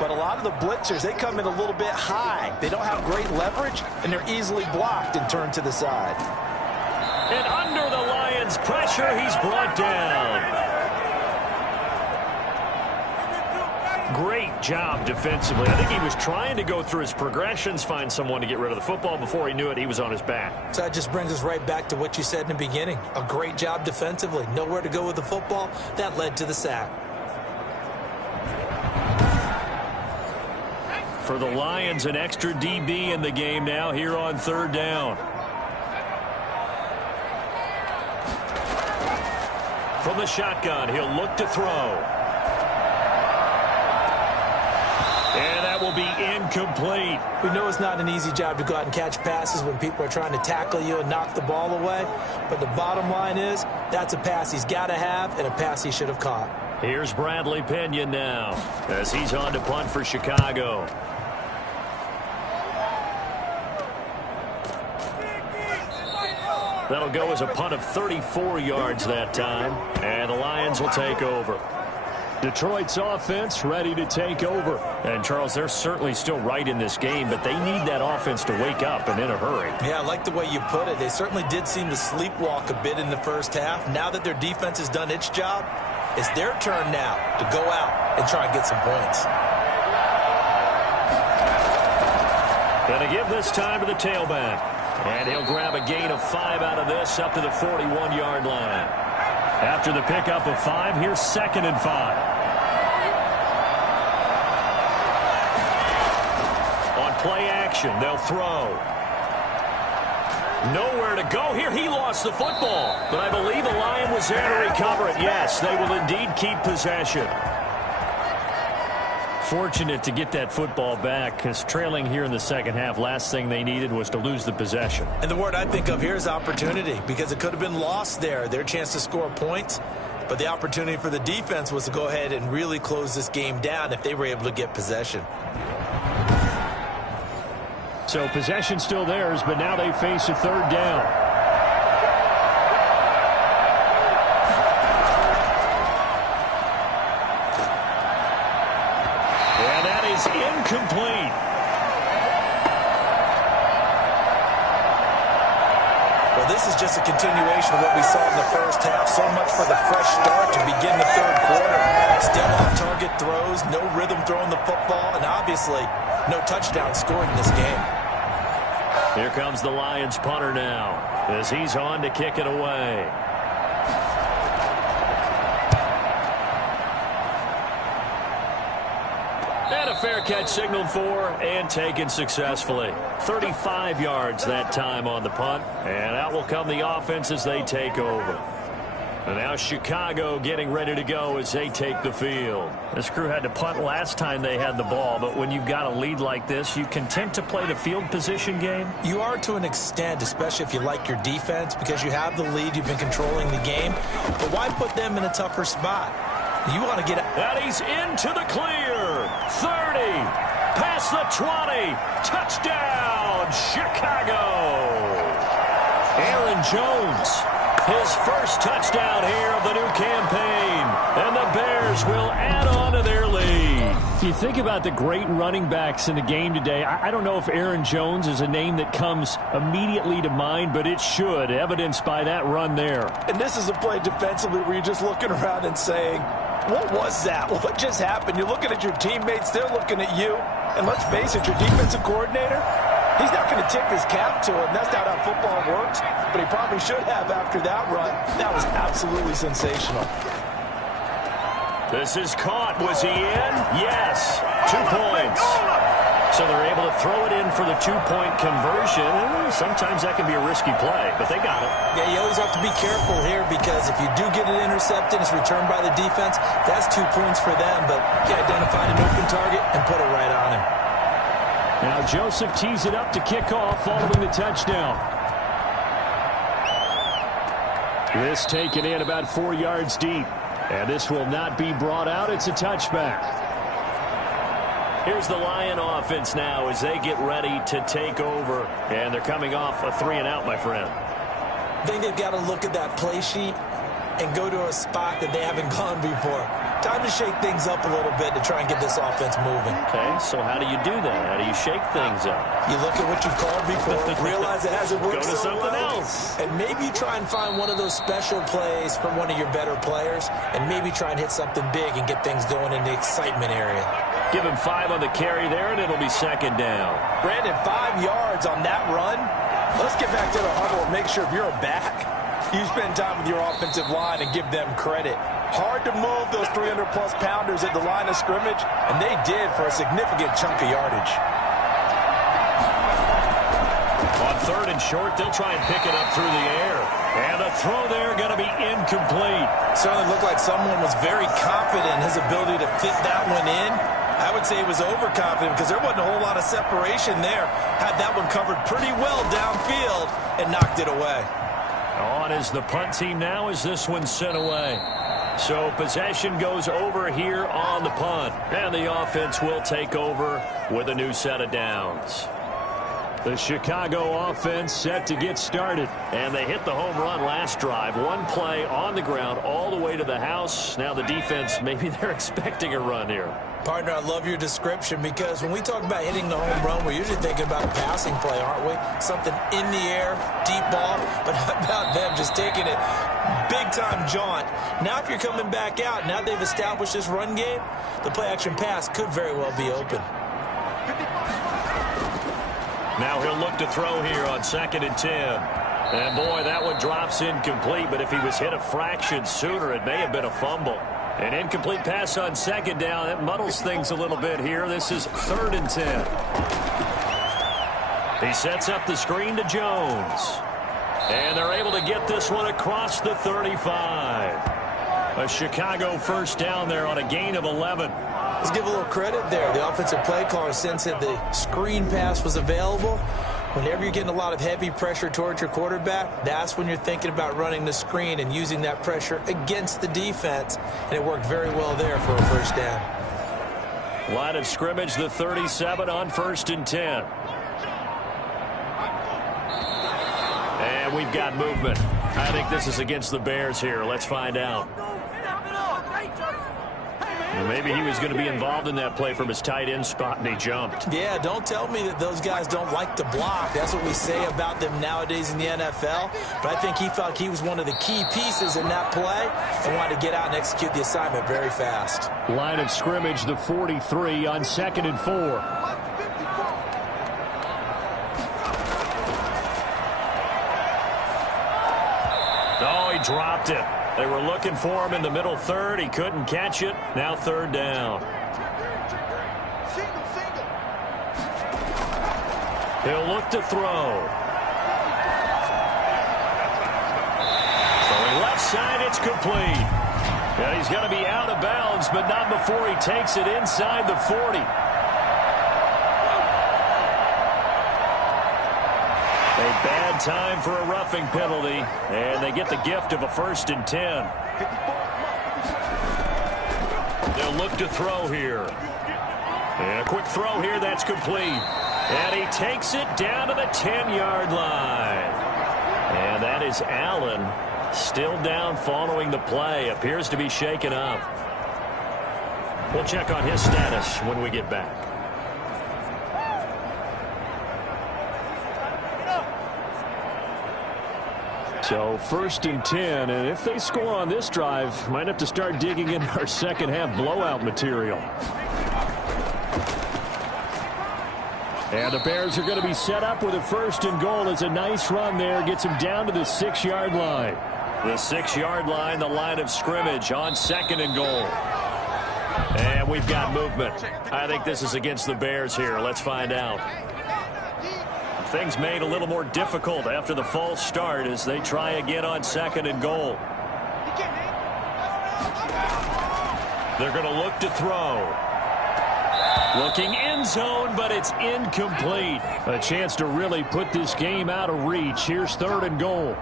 But a lot of the blitzers, they come in a little bit high. They don't have great leverage, and they're easily blocked and turned to the side. And under the Lions' pressure, he's brought down. Great job defensively. I think he was trying to go through his progressions, find someone to get rid of the football. Before he knew it, he was on his back. So that just brings us right back to what you said in the beginning. A great job defensively. Nowhere to go with the football. That led to the sack. For the Lions, an extra DB in the game now here on 3rd down. From the shotgun, he'll look to throw. And that will be incomplete. We know it's not an easy job to go out and catch passes when people are trying to tackle you and knock the ball away. But the bottom line is that's a pass he's got to have and a pass he should have caught. Here's Bradley Pinion now as he's on to punt for Chicago. That'll go as a punt of 34 yards that time. And the Lions will take over. Detroit's offense ready to take over. And, Charles, they're certainly still right in this game, but they need that offense to wake up and in a hurry. Yeah, I like the way you put it. They certainly did seem to sleepwalk a bit in the first half. Now that their defense has done its job, it's their turn now to go out and try and get some points. Going to give this time to the tailback. And he'll grab a gain of 5 out of this up to the 41-yard line. After the pickup of 5, here's 2nd and 5. On play action, they'll throw. Nowhere to go here. He lost the football. But I believe a Lion was there to recover it. Yes, they will indeed keep possession. Fortunate to get that football back, because trailing here in the second half, last thing they needed was to lose the possession. And the word I think of here is opportunity, because it could have been lost there, their chance to score points. But the opportunity for the defense was to go ahead and really close this game down if they were able to get possession. So possession still theirs, but now they face a 3rd down. Incomplete. Well, this is just a continuation of what we saw in the first half. So much for the fresh start to begin the 3rd quarter. Still off-target throws, no rhythm throwing the football, and obviously no touchdown scored in this game. Here comes the Lions punter now as he's on to kick it away. Fair catch signaled for and taken successfully. 35 yards that time on the punt. And out will come the offense as they take over. And now Chicago getting ready to go as they take the field. This crew had to punt last time they had the ball, but when you've got a lead like this, you content to play the field position game? You are to an extent, especially if you like your defense, because you have the lead, you've been controlling the game. But why put them in a tougher spot? You want to get out. And he's into the clear. 30. Past the 20. Touchdown, Chicago. Aaron Jones. His first touchdown here of the new campaign. And the Bears will add on to their lead. You think about the great running backs in the game today. I don't know if Aaron Jones is a name that comes immediately to mind, but it should, evidenced by that run there. And this is a play defensively where you're just looking around and saying, what was that? What just happened? You're looking at your teammates. They're looking at you. And let's face it, your defensive coordinator, he's not going to tip his cap to him. That's not how football works. But he probably should have after that run. That was absolutely sensational. This is caught. Was he in? Yes. 2 points. So they're able to throw it in for the 2-point conversion. Sometimes that can be a risky play, but they got it. Yeah, you always have to be careful here, because if you do get it intercepted, it's returned by the defense. That's 2 points for them, but he identified an open target and put it right on him. Now Joseph tees it up to kick off following the touchdown. This taken in about 4 yards deep. And this will not be brought out. It's a touchback. Here's the Lion offense now as they get ready to take over. And they're coming off a 3-and-out, my friend. I think they've got to look at that play sheet and go to a spot that they haven't gone before. Time to shake things up a little bit to try and get this offense moving. Okay, so how do you do that? How do you shake things up? You look at what you've called before, realize it hasn't worked so so something well, else. and maybe try and find one of those special plays from one of your better players, and maybe try and hit something big and get things going in the excitement area. Give him 5 on the carry there, and it'll be 2nd down. Brandon, 5 yards on that run. Let's get back to the huddle and make sure if you're a back, you spend time with your offensive line and give them credit. Hard to move those 300-plus pounders at the line of scrimmage, and they did for a significant chunk of yardage. On 3rd and short, they'll try and pick it up through the air. And the throw there going to be incomplete. Certainly looked like someone was very confident in his ability to fit that one in. I would say he was overconfident because there wasn't a whole lot of separation there. Had that one covered pretty well downfield and knocked it away. On is the punt team now as this one's sent away. So possession goes over here on the punt. And the offense will take over with a new set of downs. The Chicago offense set to get started. And they hit the home run last drive. One play on the ground all the way to the house. Now the defense, maybe they're expecting a run here. Partner, I love your description because when we talk about hitting the home run, we're usually thinking about a passing play, aren't we? Something in the air, deep ball. But how about them just taking it big-time jaunt? Now if you're coming back out, now they've established this run game, the play-action pass could very well be open. Now he'll look to throw here on 2nd and 10. And, boy, that one drops incomplete, but if he was hit a fraction sooner, it may have been a fumble. An incomplete pass on 2nd down. That muddles things a little bit here. This is 3rd and 10. He sets up the screen to Jones. And they're able to get this one across the 35. A Chicago first down there on a gain of 11. Let's give a little credit there. The offensive play caller sensed that the screen pass was available. Whenever you're getting a lot of heavy pressure towards your quarterback, that's when you're thinking about running the screen and using that pressure against the defense. And it worked very well there for a first down. Line of scrimmage, the 37 on 1st and 10. And we've got movement. I think this is against the Bears here. Let's find out. Well, maybe he was going to be involved in that play from his tight end spot, and he jumped. Yeah, don't tell me that those guys don't like to block. That's what we say about them nowadays in the NFL. But I think he felt he was one of the key pieces in that play and wanted to get out and execute the assignment very fast. Line of scrimmage, the 43 on 2nd and 4. Oh, he dropped it. They were looking for him in the middle third. He couldn't catch it. Now 3rd down. He'll look to throw. Throwing left side, it's complete. Yeah, he's going to be out of bounds, but not before he takes it inside the 40. A bad time for a roughing penalty, and they get the gift of a 1st and 10. They'll look to throw here. And a quick throw here, that's complete. And he takes it down to the 10-yard line. And that is Allen, still down following the play. Appears to be shaken up. We'll check on his status when we get back. So 1st and 10, and if they score on this drive, might have to start digging in our second half blowout material. And the Bears are going to be set up with a 1st and goal. It's a nice run there. Gets him down to the 6-yard line. The 6-yard line, the line of scrimmage on 2nd and goal. And we've got movement. I think this is against the Bears here. Let's find out. Things made a little more difficult after the false start as they try again on 2nd and goal. They're going to look to throw. Looking end zone, but it's incomplete. A chance to really put this game out of reach. Here's 3rd and goal.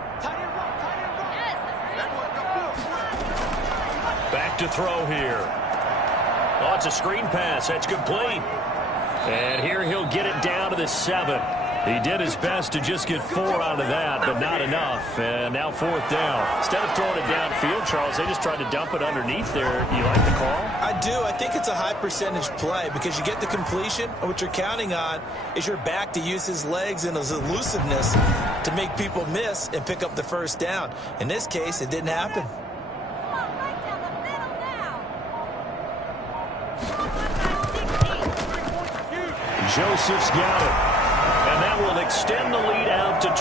Back to throw here. Oh, it's a screen pass. That's complete. And here he'll get it down to the 7. He did his best to just get 4 out of that, but not enough. And now 4th down. Instead of throwing it downfield, Charles, they just tried to dump it underneath there. You like the call? I do. I think it's a high percentage play because you get the completion, and what you're counting on is your back to use his legs and his elusiveness to make people miss and pick up the 1st down. In this case, it didn't happen. Joseph's got it. And that will extend the lead out to 24.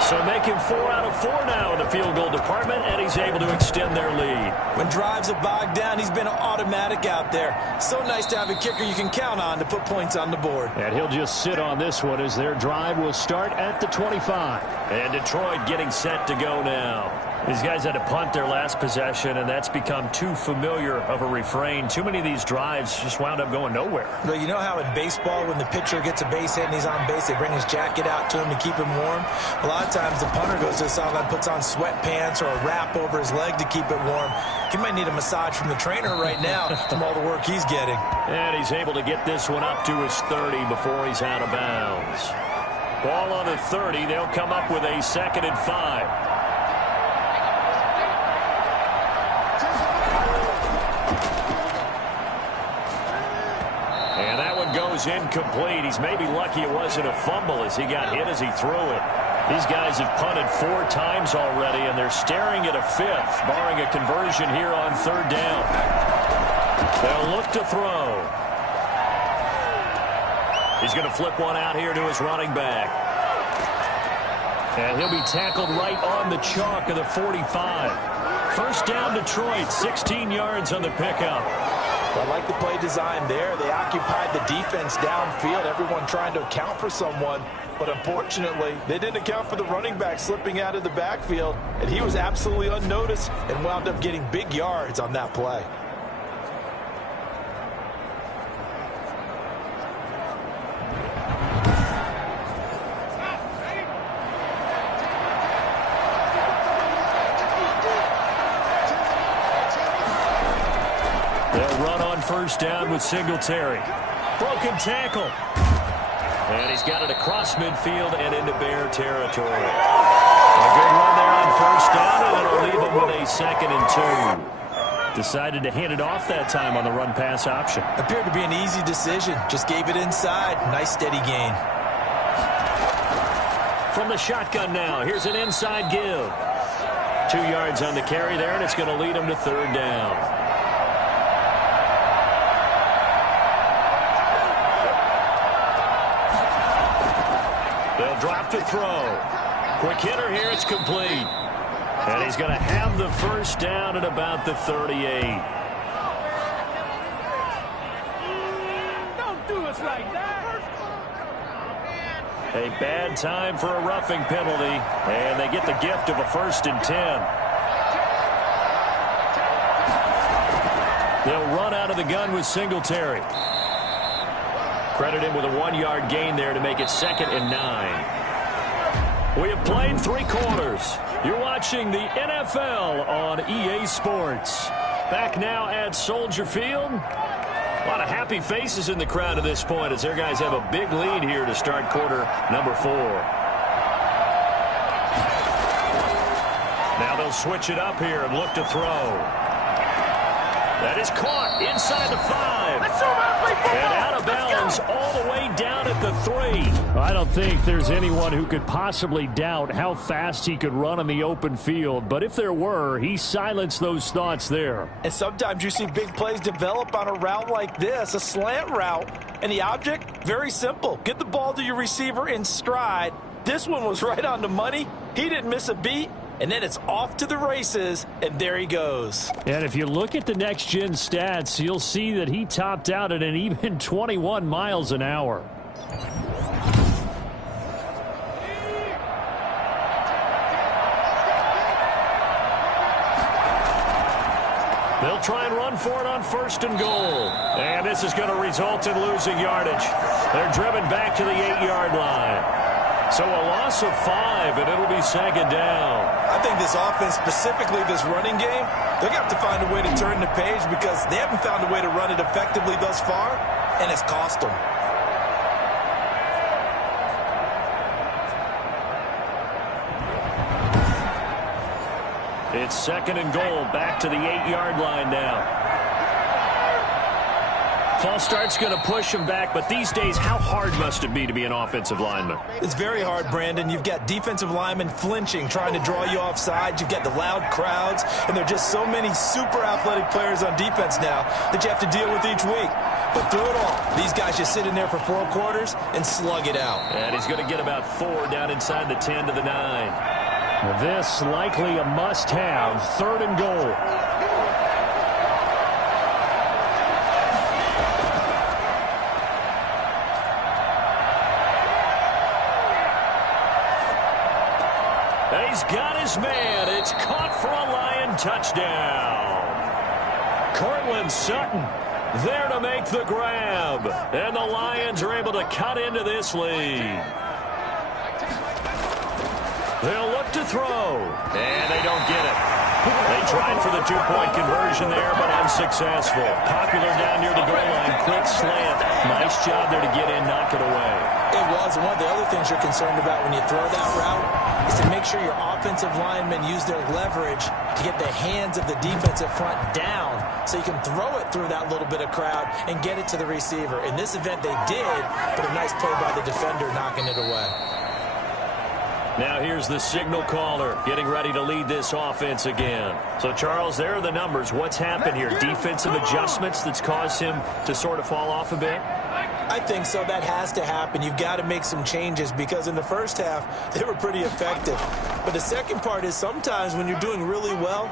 So making 4 out of 4 now in the field goal department, and he's able to extend their lead. When drives are bogged down, he's been an automatic out there. So nice to have a kicker you can count on to put points on the board. And he'll just sit on this one as their drive will start at the 25. And Detroit getting set to go now. These guys had to punt their last possession, and that's become too familiar of a refrain. Too many of these drives just wound up going nowhere. But you know how in baseball, when the pitcher gets a base hit and he's on base, they bring his jacket out to him to keep him warm? A lot of times the punter goes to the sideline, puts on sweatpants or a wrap over his leg to keep it warm. He might need a massage from the trainer right now from all the work he's getting. And he's able to get this one up to his 30 before he's out of bounds. Ball on the 30. They'll come up with a 2nd and 5. And that one goes incomplete. He's maybe lucky it wasn't a fumble as he got hit as he threw it. These guys have punted 4 times already, and they're staring at a 5th, barring a conversion here on 3rd down. They'll look to throw. He's going to flip one out here to his running back. And he'll be tackled right on the chalk of the 45. First down, Detroit, 16 yards on the pickup. I like the play design there. They occupied the defense downfield, everyone trying to account for someone. But unfortunately, they didn't account for the running back slipping out of the backfield, and he was absolutely unnoticed and wound up getting big yards on that play. They'll run on first down with Singletary. Broken tackle. And he's got it across midfield and into Bear territory. A good run there on first down, and it'll leave him with a 2nd and 2. Decided to hand it off that time on the run-pass option. Appeared to be an easy decision. Just gave it inside. Nice steady gain. From the shotgun now, here's an inside give. 2 yards on the carry there, and it's going to lead him to 3rd down. They'll drop to throw. Quick hitter here, it's complete. And he's going to have the first down at about the 38. Don't do us like that. A bad time for a roughing penalty, and they get the gift of a 1st and 10. They'll run out of the gun with Singletary. Credit him with a 1-yard gain there to make it 2nd and 9. We have played 3 quarters. You're watching the NFL on EA Sports. Back now at Soldier Field. A lot of happy faces in the crowd at this point as their guys have a big lead here to start quarter number 4. Now they'll switch it up here and look to throw. That is caught inside the 5. And out of bounds all the way down at the 3. I don't think there's anyone who could possibly doubt how fast he could run on the open field. But if there were, he silenced those thoughts there. And sometimes you see big plays develop on a route like this, a slant route. And the object, very simple. Get the ball to your receiver in stride. This one was right on the money. He didn't miss a beat. And then it's off to the races, and there he goes. And if you look at the next-gen stats, you'll see that he topped out at an even 21 miles an hour. They'll try and run for it on 1st and goal. And this is going to result in losing yardage. They're driven back to the 8-yard line. So a loss of 5, and it'll be 2nd down. I think this offense, specifically this running game, they're going to have to find a way to turn the page because they haven't found a way to run it effectively thus far, and it's cost them. It's 2nd and goal, back to the 8-yard line now. False start's going to push him back, but these days, how hard must it be to be an offensive lineman? It's very hard, Brandon. You've got defensive linemen flinching, trying to draw you offside. You've got the loud crowds, and there are just so many super athletic players on defense now that you have to deal with each week. But through it all, these guys just sit in there for 4 quarters and slug it out. And he's going to get about 4 down inside the 10 to the 9. This likely a must-have, 3rd and goal. he's got his man. It's caught for a Lion touchdown. Cortland Sutton there to make the grab. And the Lions are able to cut into this lead. They'll look to throw. And they don't get it. They tried for the two-point conversion there, but unsuccessful. Popular down near the goal line. Quick slant. Nice job there to get in, knock it away. It was. One of the other things you're concerned about when you throw that route is to make sure your offensive linemen use their leverage to get the hands of the defensive front down so you can throw it through that little bit of crowd and get it to the receiver. In this event, they did, but a nice play by the defender knocking it away. Now here's the signal caller getting ready to lead this offense again. So, Charles, there are the numbers. What's happened here? Defensive adjustments that's caused him to sort of fall off a bit? I think so. That has to happen. You've got to make some changes because in the first half, they were pretty effective. But the second part is sometimes when you're doing really well,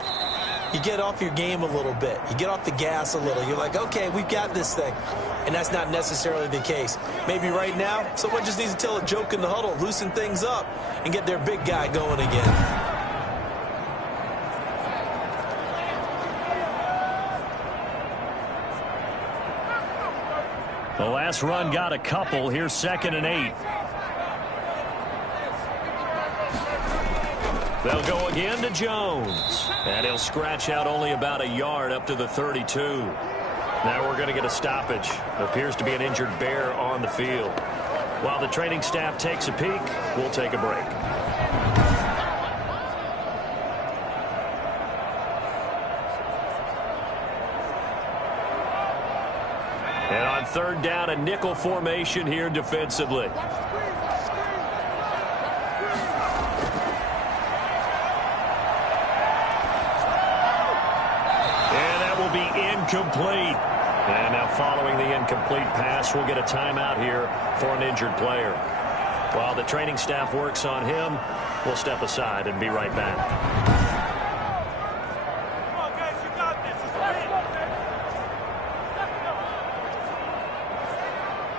you get off your game a little bit. You get off the gas a little. You're like, okay, we've got this thing. And that's not necessarily the case. Maybe right now, someone just needs to tell a joke in the huddle, loosen things up, and get their big guy going again. The last run got a couple. Here's 2nd and 8. They'll go again to Jones. And he'll scratch out only about a yard up to the 32. Now we're going to get a stoppage. Appears to be an injured Bear on the field. While the training staff takes a peek, we'll take a break. And on 3rd down, a nickel formation here defensively. And that will be incomplete. And now following the incomplete pass, we'll get a timeout here for an injured player. While the training staff works on him, we'll step aside and be right back.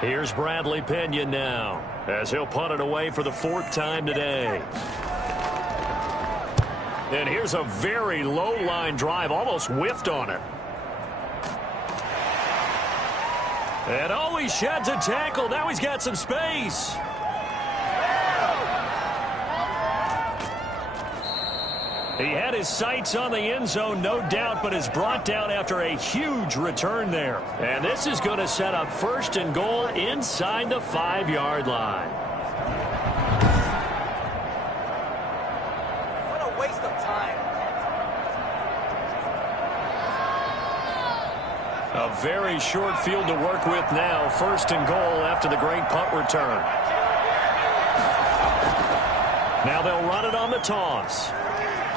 Here's Bradley Pena now, as he'll punt it away for the 4th time today. And here's a very low-line drive, almost whiffed on it. And oh, he sheds a tackle. Now he's got some space. He had his sights on the end zone, no doubt, but is brought down after a huge return there. And this is going to set up 1st and goal inside the 5-yard line. What a waste of time. A very short field to work with now. 1st and goal after the great punt return. Now they'll run it on the toss.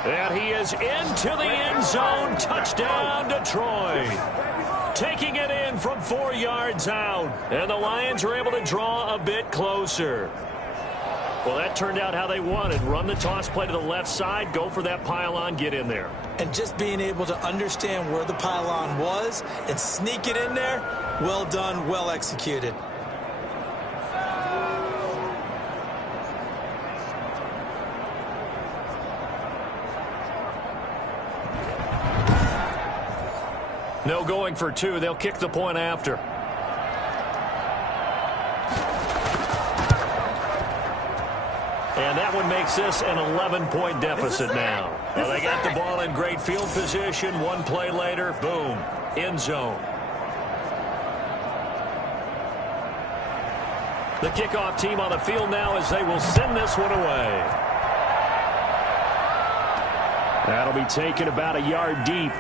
And he is into the end zone. Touchdown, Detroit. Taking it in from 4 yards out. And the Lions are able to draw a bit closer. Well, that turned out how they wanted. Run the toss play to the left side, go for that pylon, get in there. And just being able to understand where the pylon was and sneak it in there, well done, well executed. No going for 2. They'll kick the point after. And that one makes this an 11-point deficit now. Well, they got the ball in great field position. One play later, boom, end zone. The kickoff team on the field now as they will send this one away. That'll be taken about a yard deep.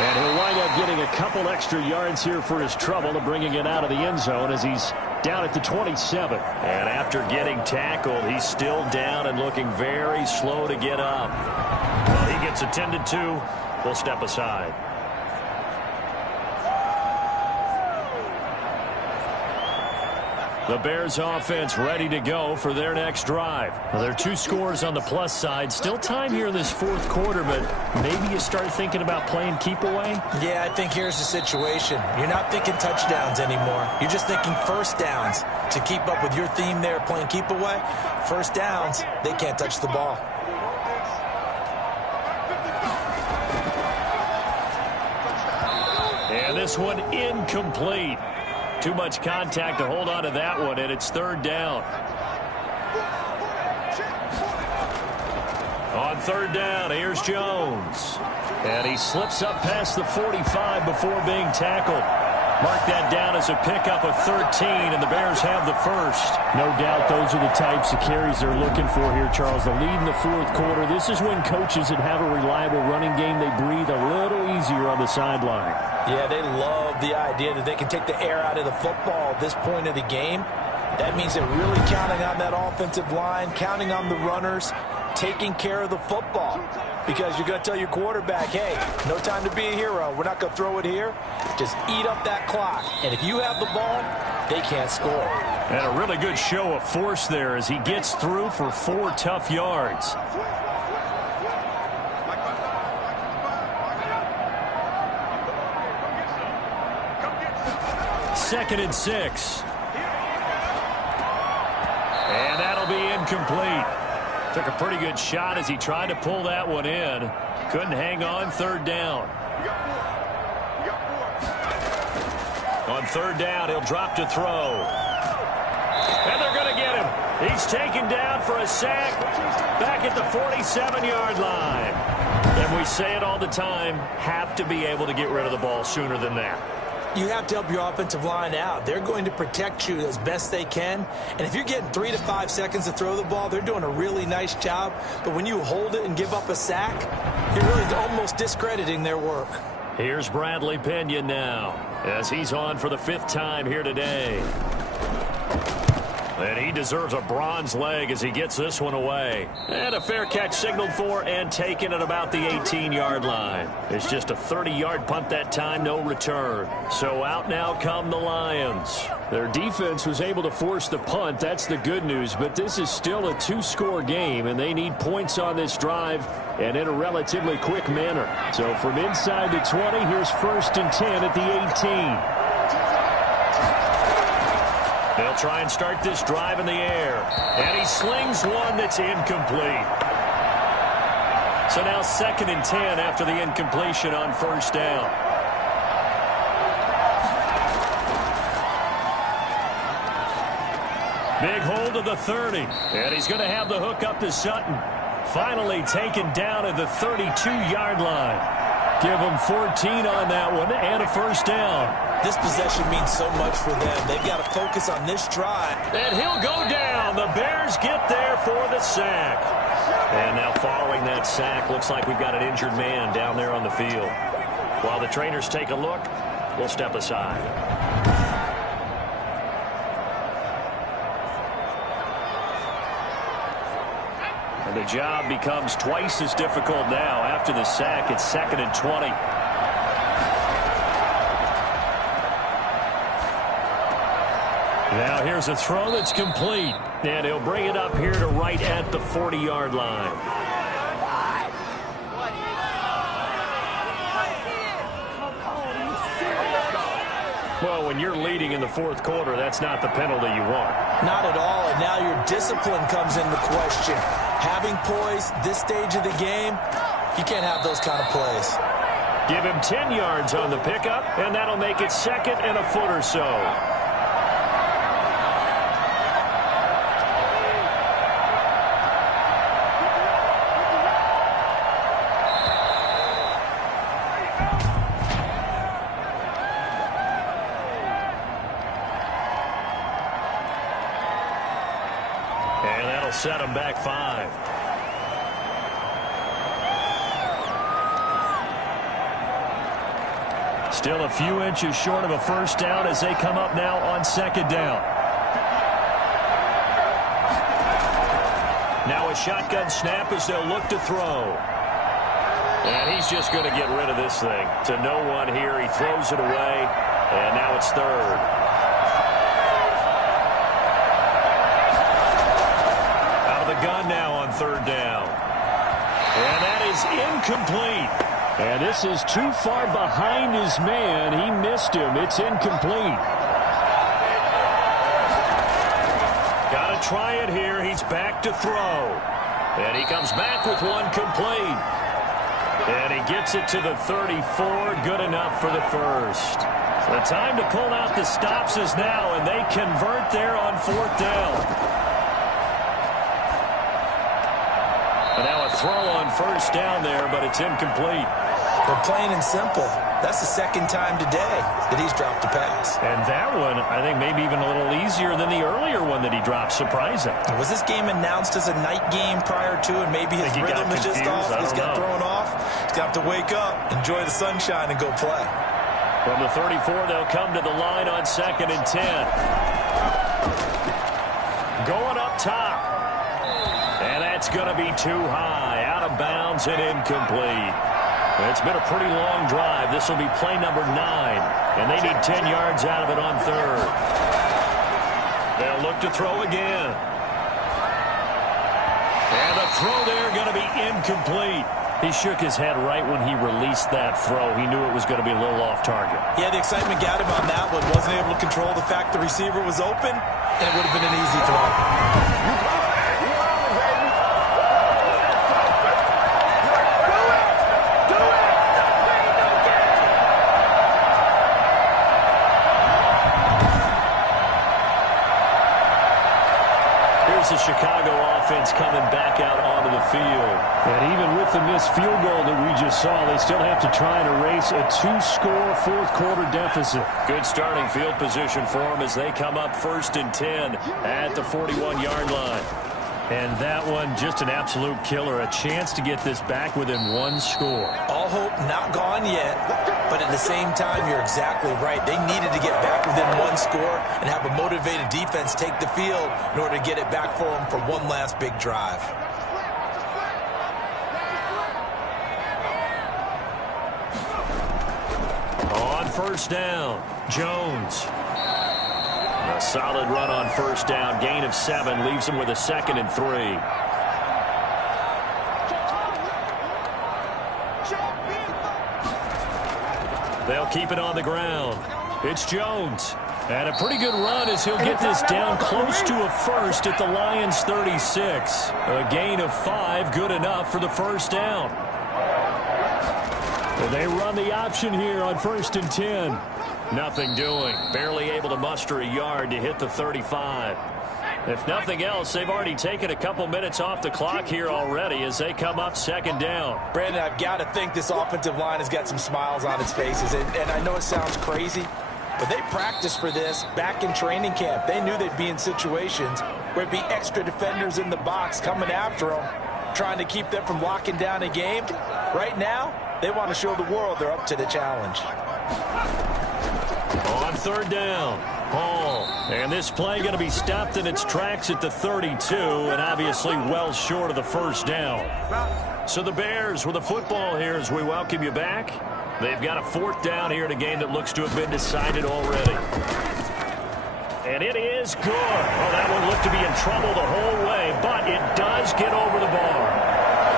And he'll wind up getting a couple extra yards here for his trouble of bringing it out of the end zone as he's down at the 27. And after getting tackled, he's still down and looking very slow to get up. Well, he gets attended to. We'll step aside. The Bears offense ready to go for their next drive. Well, there are 2 scores on the plus side. Still time here in this fourth quarter, but maybe you start thinking about playing keep away? Yeah, I think here's the situation. You're not thinking touchdowns anymore. You're just thinking first downs. To keep up with your theme there, playing keep away, first downs, they can't touch the ball. And this one incomplete. Too much contact to hold on to that one, and it's third down. On third down, here's Jones. And he slips up past the 45 before being tackled. Mark that down as a pickup of 13, and the Bears have the first. No doubt those are the types of carries they're looking for here, Charles. The lead in the fourth quarter. This is when coaches that have a reliable running game, they breathe a little easier on the sideline. Yeah, they love the idea that they can take the air out of the football at this point of the game. That means they're really counting on that offensive line, counting on the runners, taking care of the football. Because you're going to tell your quarterback, hey, no time to be a hero. We're not going to throw it here. Just eat up that clock. And if you have the ball, they can't score. And a really good show of force there as he gets through for 4 tough yards. Second and 6. And that'll be incomplete. Took a pretty good shot as he tried to pull that one in. Couldn't hang on. Third down. On third down, he'll drop to throw. And they're going to get him. He's taken down for a sack back at the 47-yard line. And we say it all the time, have to be able to get rid of the ball sooner than that. You have to help your offensive line out. They're going to protect you as best they can. And if you're getting 3 to 5 seconds to throw the ball, they're doing a really nice job. But when you hold it and give up a sack, you're really almost discrediting their work. Here's Bradley Pinion now as he's on for the 5th time here today. And he deserves a bronze leg as he gets this one away. And a fair catch signaled for and taken at about the 18-yard line. It's just a 30-yard punt that time, no return. So out now come the Lions. Their defense was able to force the punt. That's the good news. But this is still a 2-score game, and they need points on this drive and in a relatively quick manner. So from inside the 20, here's 1st and 10 at the 18. They'll try and start this drive in the air. And he slings one that's incomplete. So now 2nd and 10 after the incompletion on first down. Big hold of the 30. And he's going to have the hook up to Sutton. Finally taken down at the 32-yard line. Give them 14 on that one and a first down. This possession means so much for them. They've got to focus on this drive. And he'll go down. The Bears get there for the sack. And now following that sack, looks like we've got an injured man down there on the field. While the trainers take a look, we'll step aside. And the job becomes twice as difficult now. After the sack, it's 2nd and 20. Now here's a throw that's complete. And he'll bring it up here to right at the 40-yard line. Well, when you're leading in the fourth quarter, that's not the penalty you want. Not at all, and now your discipline comes into question. Having poise this stage of the game, you can't have those kind of plays. Give him 10 yards on the pickup, and that'll make it 2nd and a foot or so. Set him back 5. Still a few inches short of a first down as they come up now on 2nd down. Now a shotgun snap as they'll look to throw. And he's just going to get rid of this thing. To no one here. He throws it away. And now it's 3rd. gun now on third down. And that is incomplete. And this is too far behind his man. He missed him. It's incomplete. Got to try it here. He's back to throw. And he comes back with one complete. And he gets it to the 34. Good enough for the first. The time to pull out the stops is now, and they convert there on fourth down. And now a throw on first down there, but it's incomplete. But plain and simple, that's the second time today that he's dropped a pass. And that one, I think, maybe even a little easier than the earlier one that he dropped. Surprising. Was this game announced as a night game prior to, and maybe his rhythm is just off? He's got thrown off. He's got to wake up, enjoy the sunshine, and go play. From the 34, they'll come to the line on 2nd and 10. Going up top. And that's going to be too high. Out of bounds and incomplete. It's been a pretty long drive. This will be play number 9. And they need 10 yards out of it on third. They'll look to throw again. And the throw there going to be incomplete. He shook his head right when he released that throw. He knew it was going to be a little off target. Yeah, the excitement got him on that one. Wasn't able to control the fact the receiver was open, and it would have been an easy throw. The Chicago offense coming back out onto the field. And even with the missed field goal that we just saw, they still have to try and erase a 2-score fourth-quarter deficit. Good starting field position for them as they come up 1st and 10 at the 41-yard line. And that one, just an absolute killer. A chance to get this back within 1 score. All hope not gone yet, but at the same time, you're exactly right. They needed to get back within 1 score and have a motivated defense take the field in order to get it back for them for one last big drive. On first down, Jones. A solid run on first down. Gain of 7 leaves him with a 2nd and 3. They'll keep it on the ground. It's Jones. And a pretty good run as he'll get this down close to a first at the Lions 36. A gain of 5, good enough for the first down. And they run the option here on 1st and 10. Nothing doing. Barely able to muster a yard to hit the 35. If nothing else, they've already taken a couple minutes off the clock here already as they come up 2nd down. Brandon, I've got to think this offensive line has got some smiles on its faces. And I know it sounds crazy, but they practiced for this back in training camp. They knew they'd be in situations where it'd be extra defenders in the box coming after them, trying to keep them from locking down a game. Right now, they want to show the world they're up to the challenge. On 3rd down, Hall. And this play going to be stopped in its tracks at the 32, and obviously well short of the first down. So the Bears with the football here as we welcome you back. They've got a 4th down here in a game that looks to have been decided already. And it is good. Oh, that one looked to be in trouble the whole way, but it does get over the bar.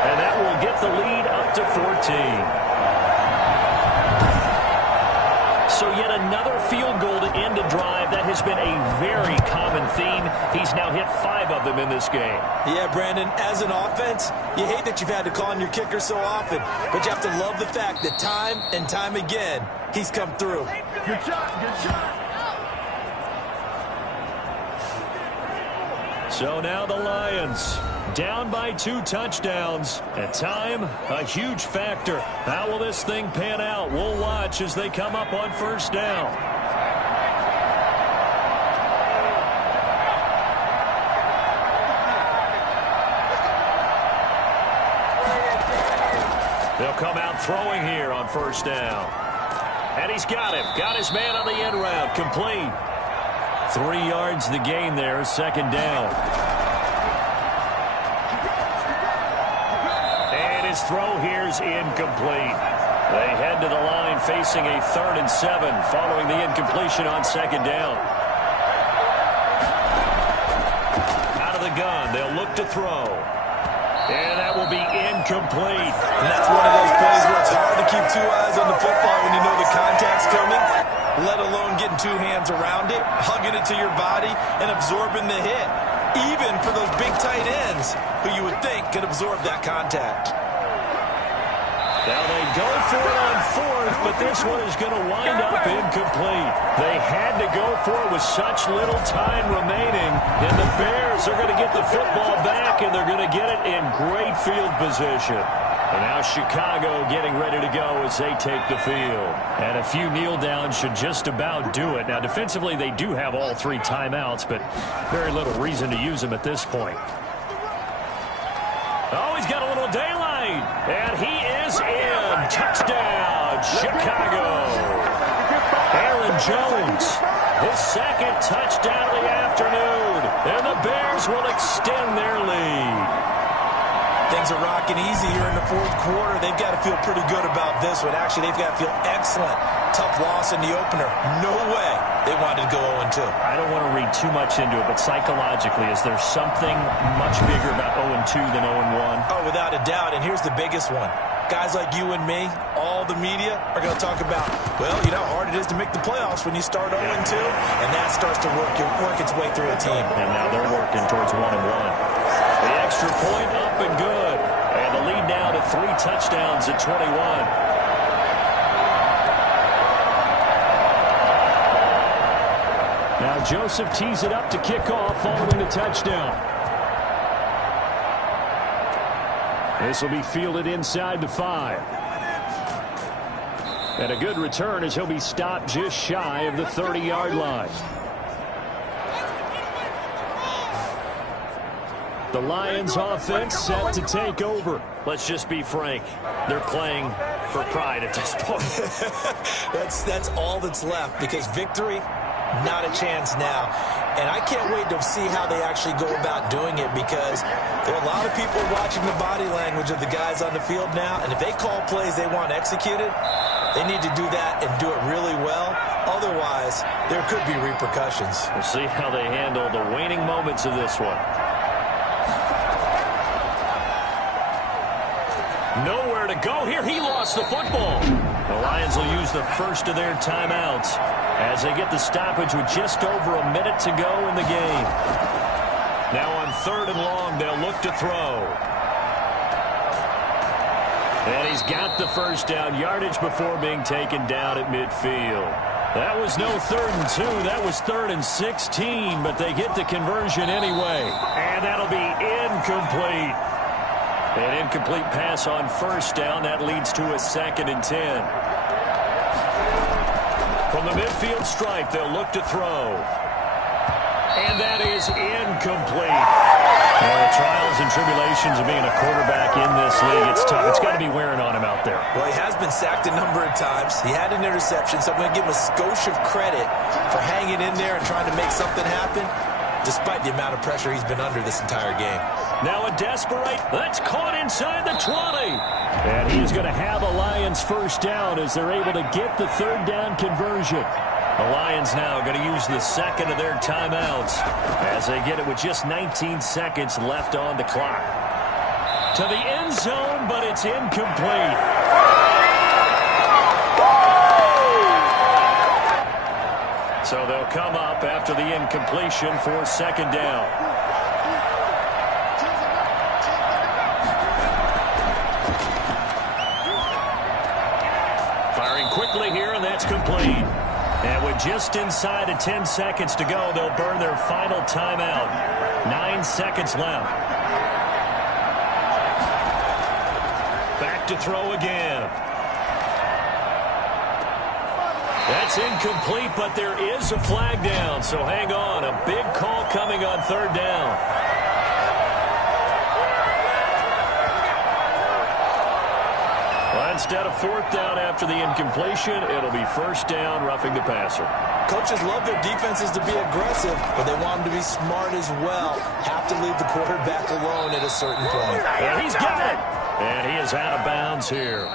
And that will get the lead up to 14. So yet another field goal to end a drive. That has been a very common theme. He's now hit 5 of them in this game. Yeah, Brandon, as an offense, you hate that you've had to call on your kicker so often, but you have to love the fact that time and time again, he's come through. Good shot, good shot. So now the Lions down by 2 touchdowns. At time, a huge factor. How will this thing pan out? We'll watch as they come up on 1st down. They'll come out throwing here on 1st down. And he's got him. Got his man on the end route. Complete. 3 yards the gain there. 2nd down. His throw here's incomplete. They head to the line facing a 3rd and 7 following the incompletion on 2nd down. Out of of the gun. They'll look to throw. And that will be incomplete. And that's one of those plays where it's hard to keep two eyes on the football when you know the contact's coming, let alone getting two hands around it, hugging it to your body, and absorbing the hit. Even for those big tight ends who you would think could absorb that contact. Now they go for it on fourth, but this one is going to wind up incomplete. They had to go for it with such little time remaining, and the Bears are going to get the football back, and they're going to get it in great field position. And now Chicago getting ready to go as they take the field. And a few kneel downs should just about do it. Now, defensively, they do have all three timeouts, but very little reason to use them at this point. Oh, he's got a little daylight, and he is in. Touchdown, Chicago. Aaron Jones, his second touchdown of the afternoon, and the Bears will extend their lead. Things are rocking easy here in the fourth quarter. They've got to feel pretty good about this one. Actually, they've got to feel excellent. Tough loss in the opener. No way they wanted to go 0-2. I don't want to read too much into it, but psychologically, is there something much bigger about 0-2 than 0-1? Oh, without a doubt, and here's the biggest one. Guys like you and me, all the media, are going to talk about, well, you know how hard it is to make the playoffs when you start 0-2, and that starts to work its way through a team. And now they're working towards 1-1. The extra point up and good. And the lead now to 3 touchdowns at 21. Now Joseph tees it up to kick off following the touchdown. This will be fielded inside the 5. And a good return as he'll be stopped just shy of the 30-yard line. The Lions offense set to take over. Let's just be frank. They're playing for pride at this point. That's all that's left, because victory, not a chance now. And I can't wait to see how they actually go about doing it, because there are a lot of people watching the body language of the guys on the field now, and if they call plays they want executed, they need to do that and do it really well. Otherwise, there could be repercussions. We'll see how they handle the waning moments of this one. Nowhere to go here. He lost the football. The Lions will use the first of their timeouts as they get the stoppage with just over a minute to go in the game. Now on 3rd and long, they'll look to throw. And he's got the first down, yardage before being taken down at midfield. That was no 3rd and 2. That was 3rd and 16, but they get the conversion anyway. And that'll be incomplete. An incomplete pass on first down. That leads to a 2nd and 10. From the midfield stripe, they'll look to throw. And that is incomplete. Well, the trials and tribulations of being a quarterback in this league, it's tough. It's got to be wearing on him out there. Well, he has been sacked a number of times. He had an interception, so I'm going to give him a skosh of credit for hanging in there and trying to make something happen, despite the amount of pressure he's been under this entire game. Now a desperate, that's caught inside the 20. And he's going to have a Lions first down as they're able to get the 3rd down conversion. The Lions now going to use the 2nd of their timeouts as they get it with just 19 seconds left on the clock. To the end zone, but it's incomplete. So they'll come up after the incompletion for 2nd down. Quickly here, and that's complete. And with just inside of 10 seconds to go, they'll burn their final timeout. 9 seconds left. Back to throw again. That's incomplete, but there is a flag down, so hang on. A big call coming on 3rd down. Instead of 4th down after the incompletion, it'll be 1st down, roughing the passer. Coaches love their defenses to be aggressive, but they want them to be smart as well. Have to leave the quarterback alone at a certain point. And he's got it. And he is out of bounds here.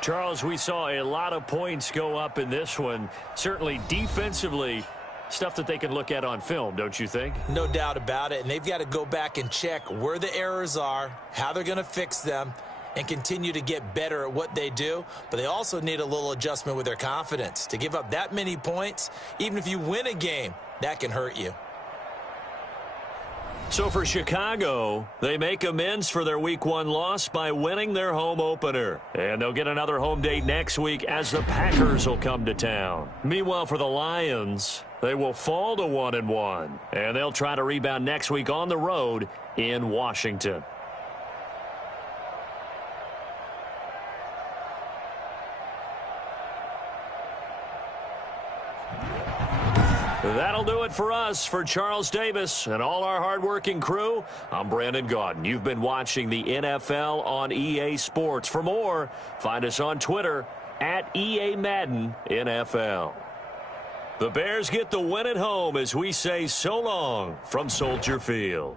Charles, we saw a lot of points go up in this one. Certainly defensively, Stuff that they can look at on film, don't you think? No doubt about it. And they've got to go back and check where the errors are, how they're going to fix them, and continue to get better at what they do. But they also need a little adjustment with their confidence. To give up that many points, even if you win a game, that can hurt you. So for Chicago, they make amends for their Week 1 loss by winning their home opener. And they'll get another home date next week as the Packers will come to town. Meanwhile, for the Lions, they will fall to 1-1. And they'll try to rebound next week on the road in Washington. That'll do it for us. For Charles Davis and all our hardworking crew, I'm Brandon Gaudin. You've been watching the NFL on EA Sports. For more, find us on Twitter at EA Madden NFL. The Bears get the win at home as we say so long from Soldier Field.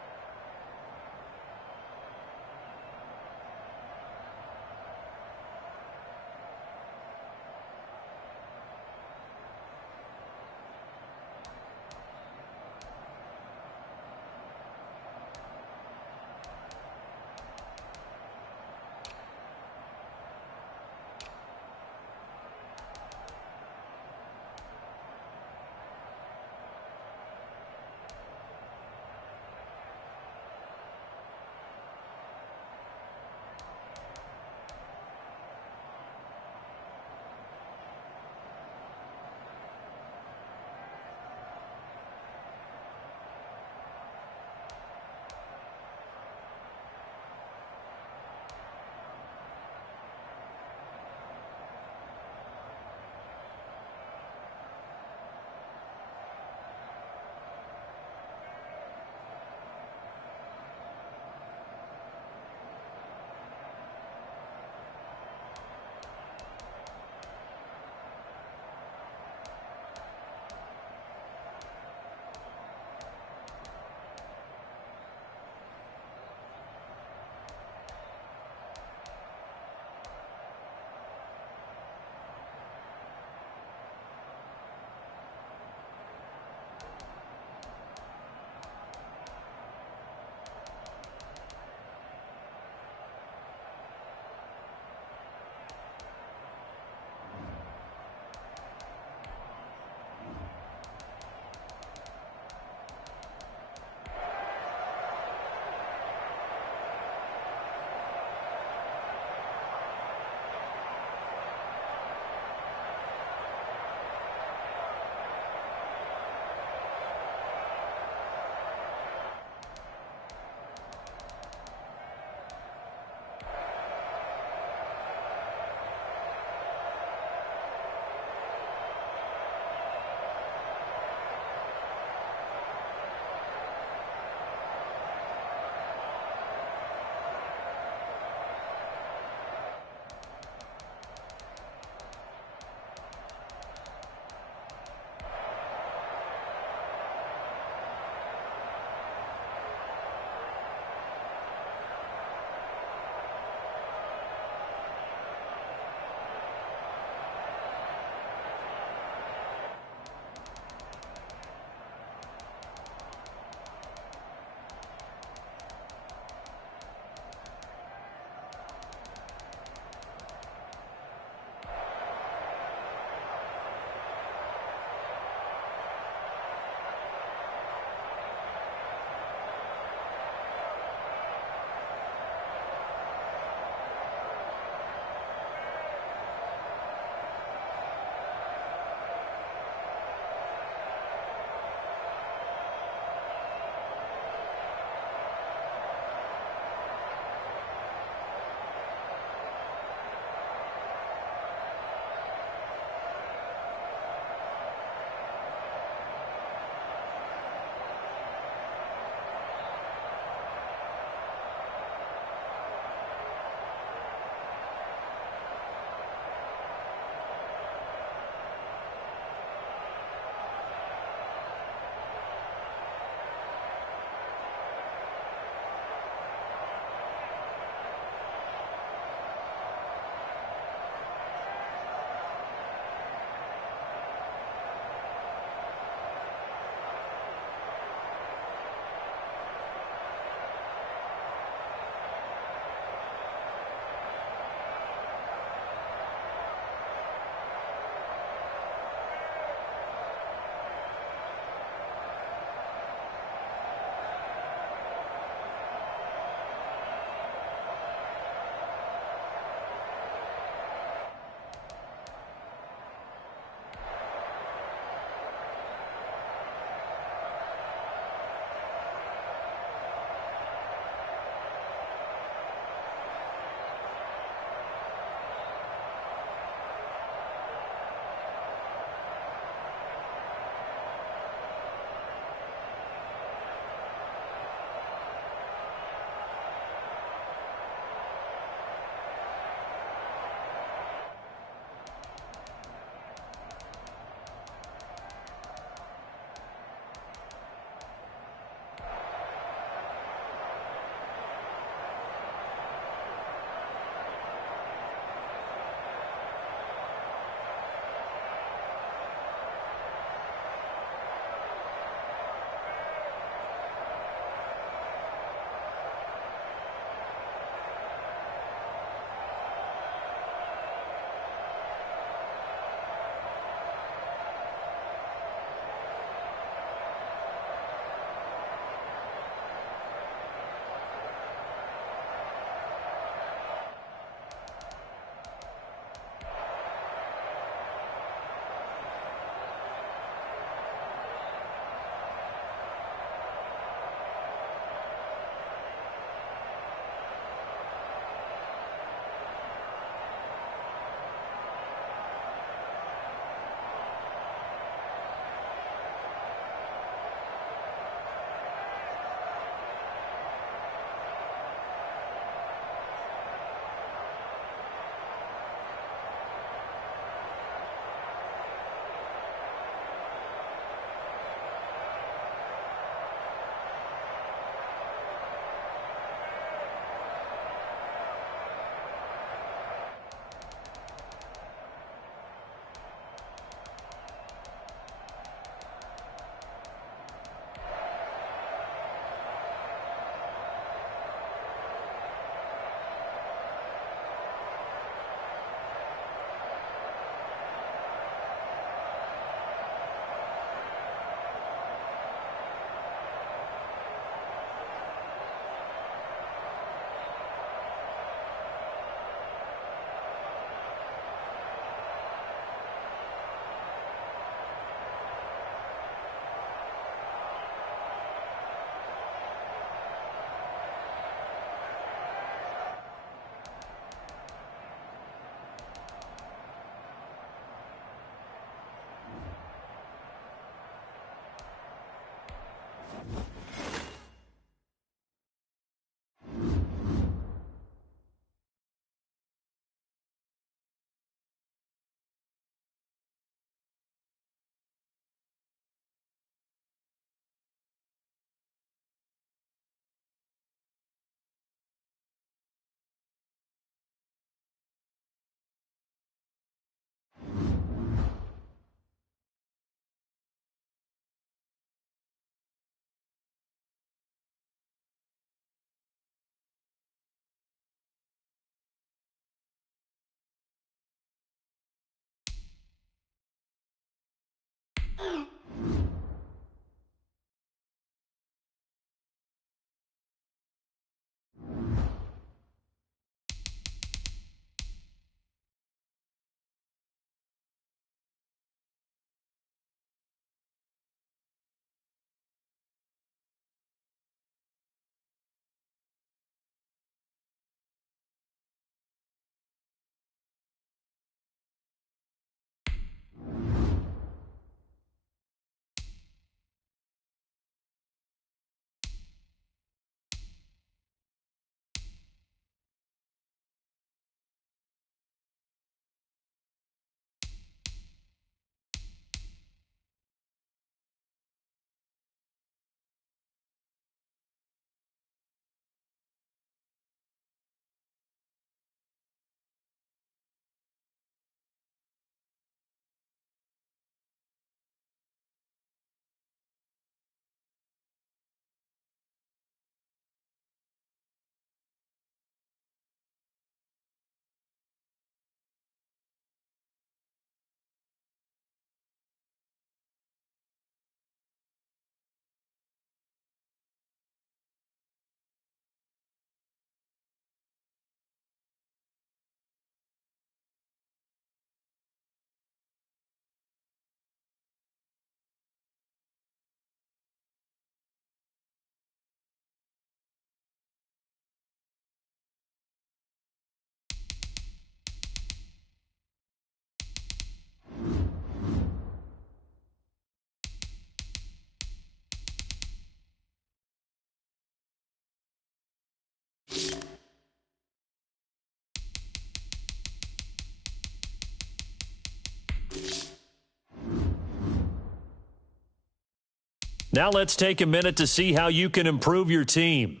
Now let's take a minute to see how you can improve your team.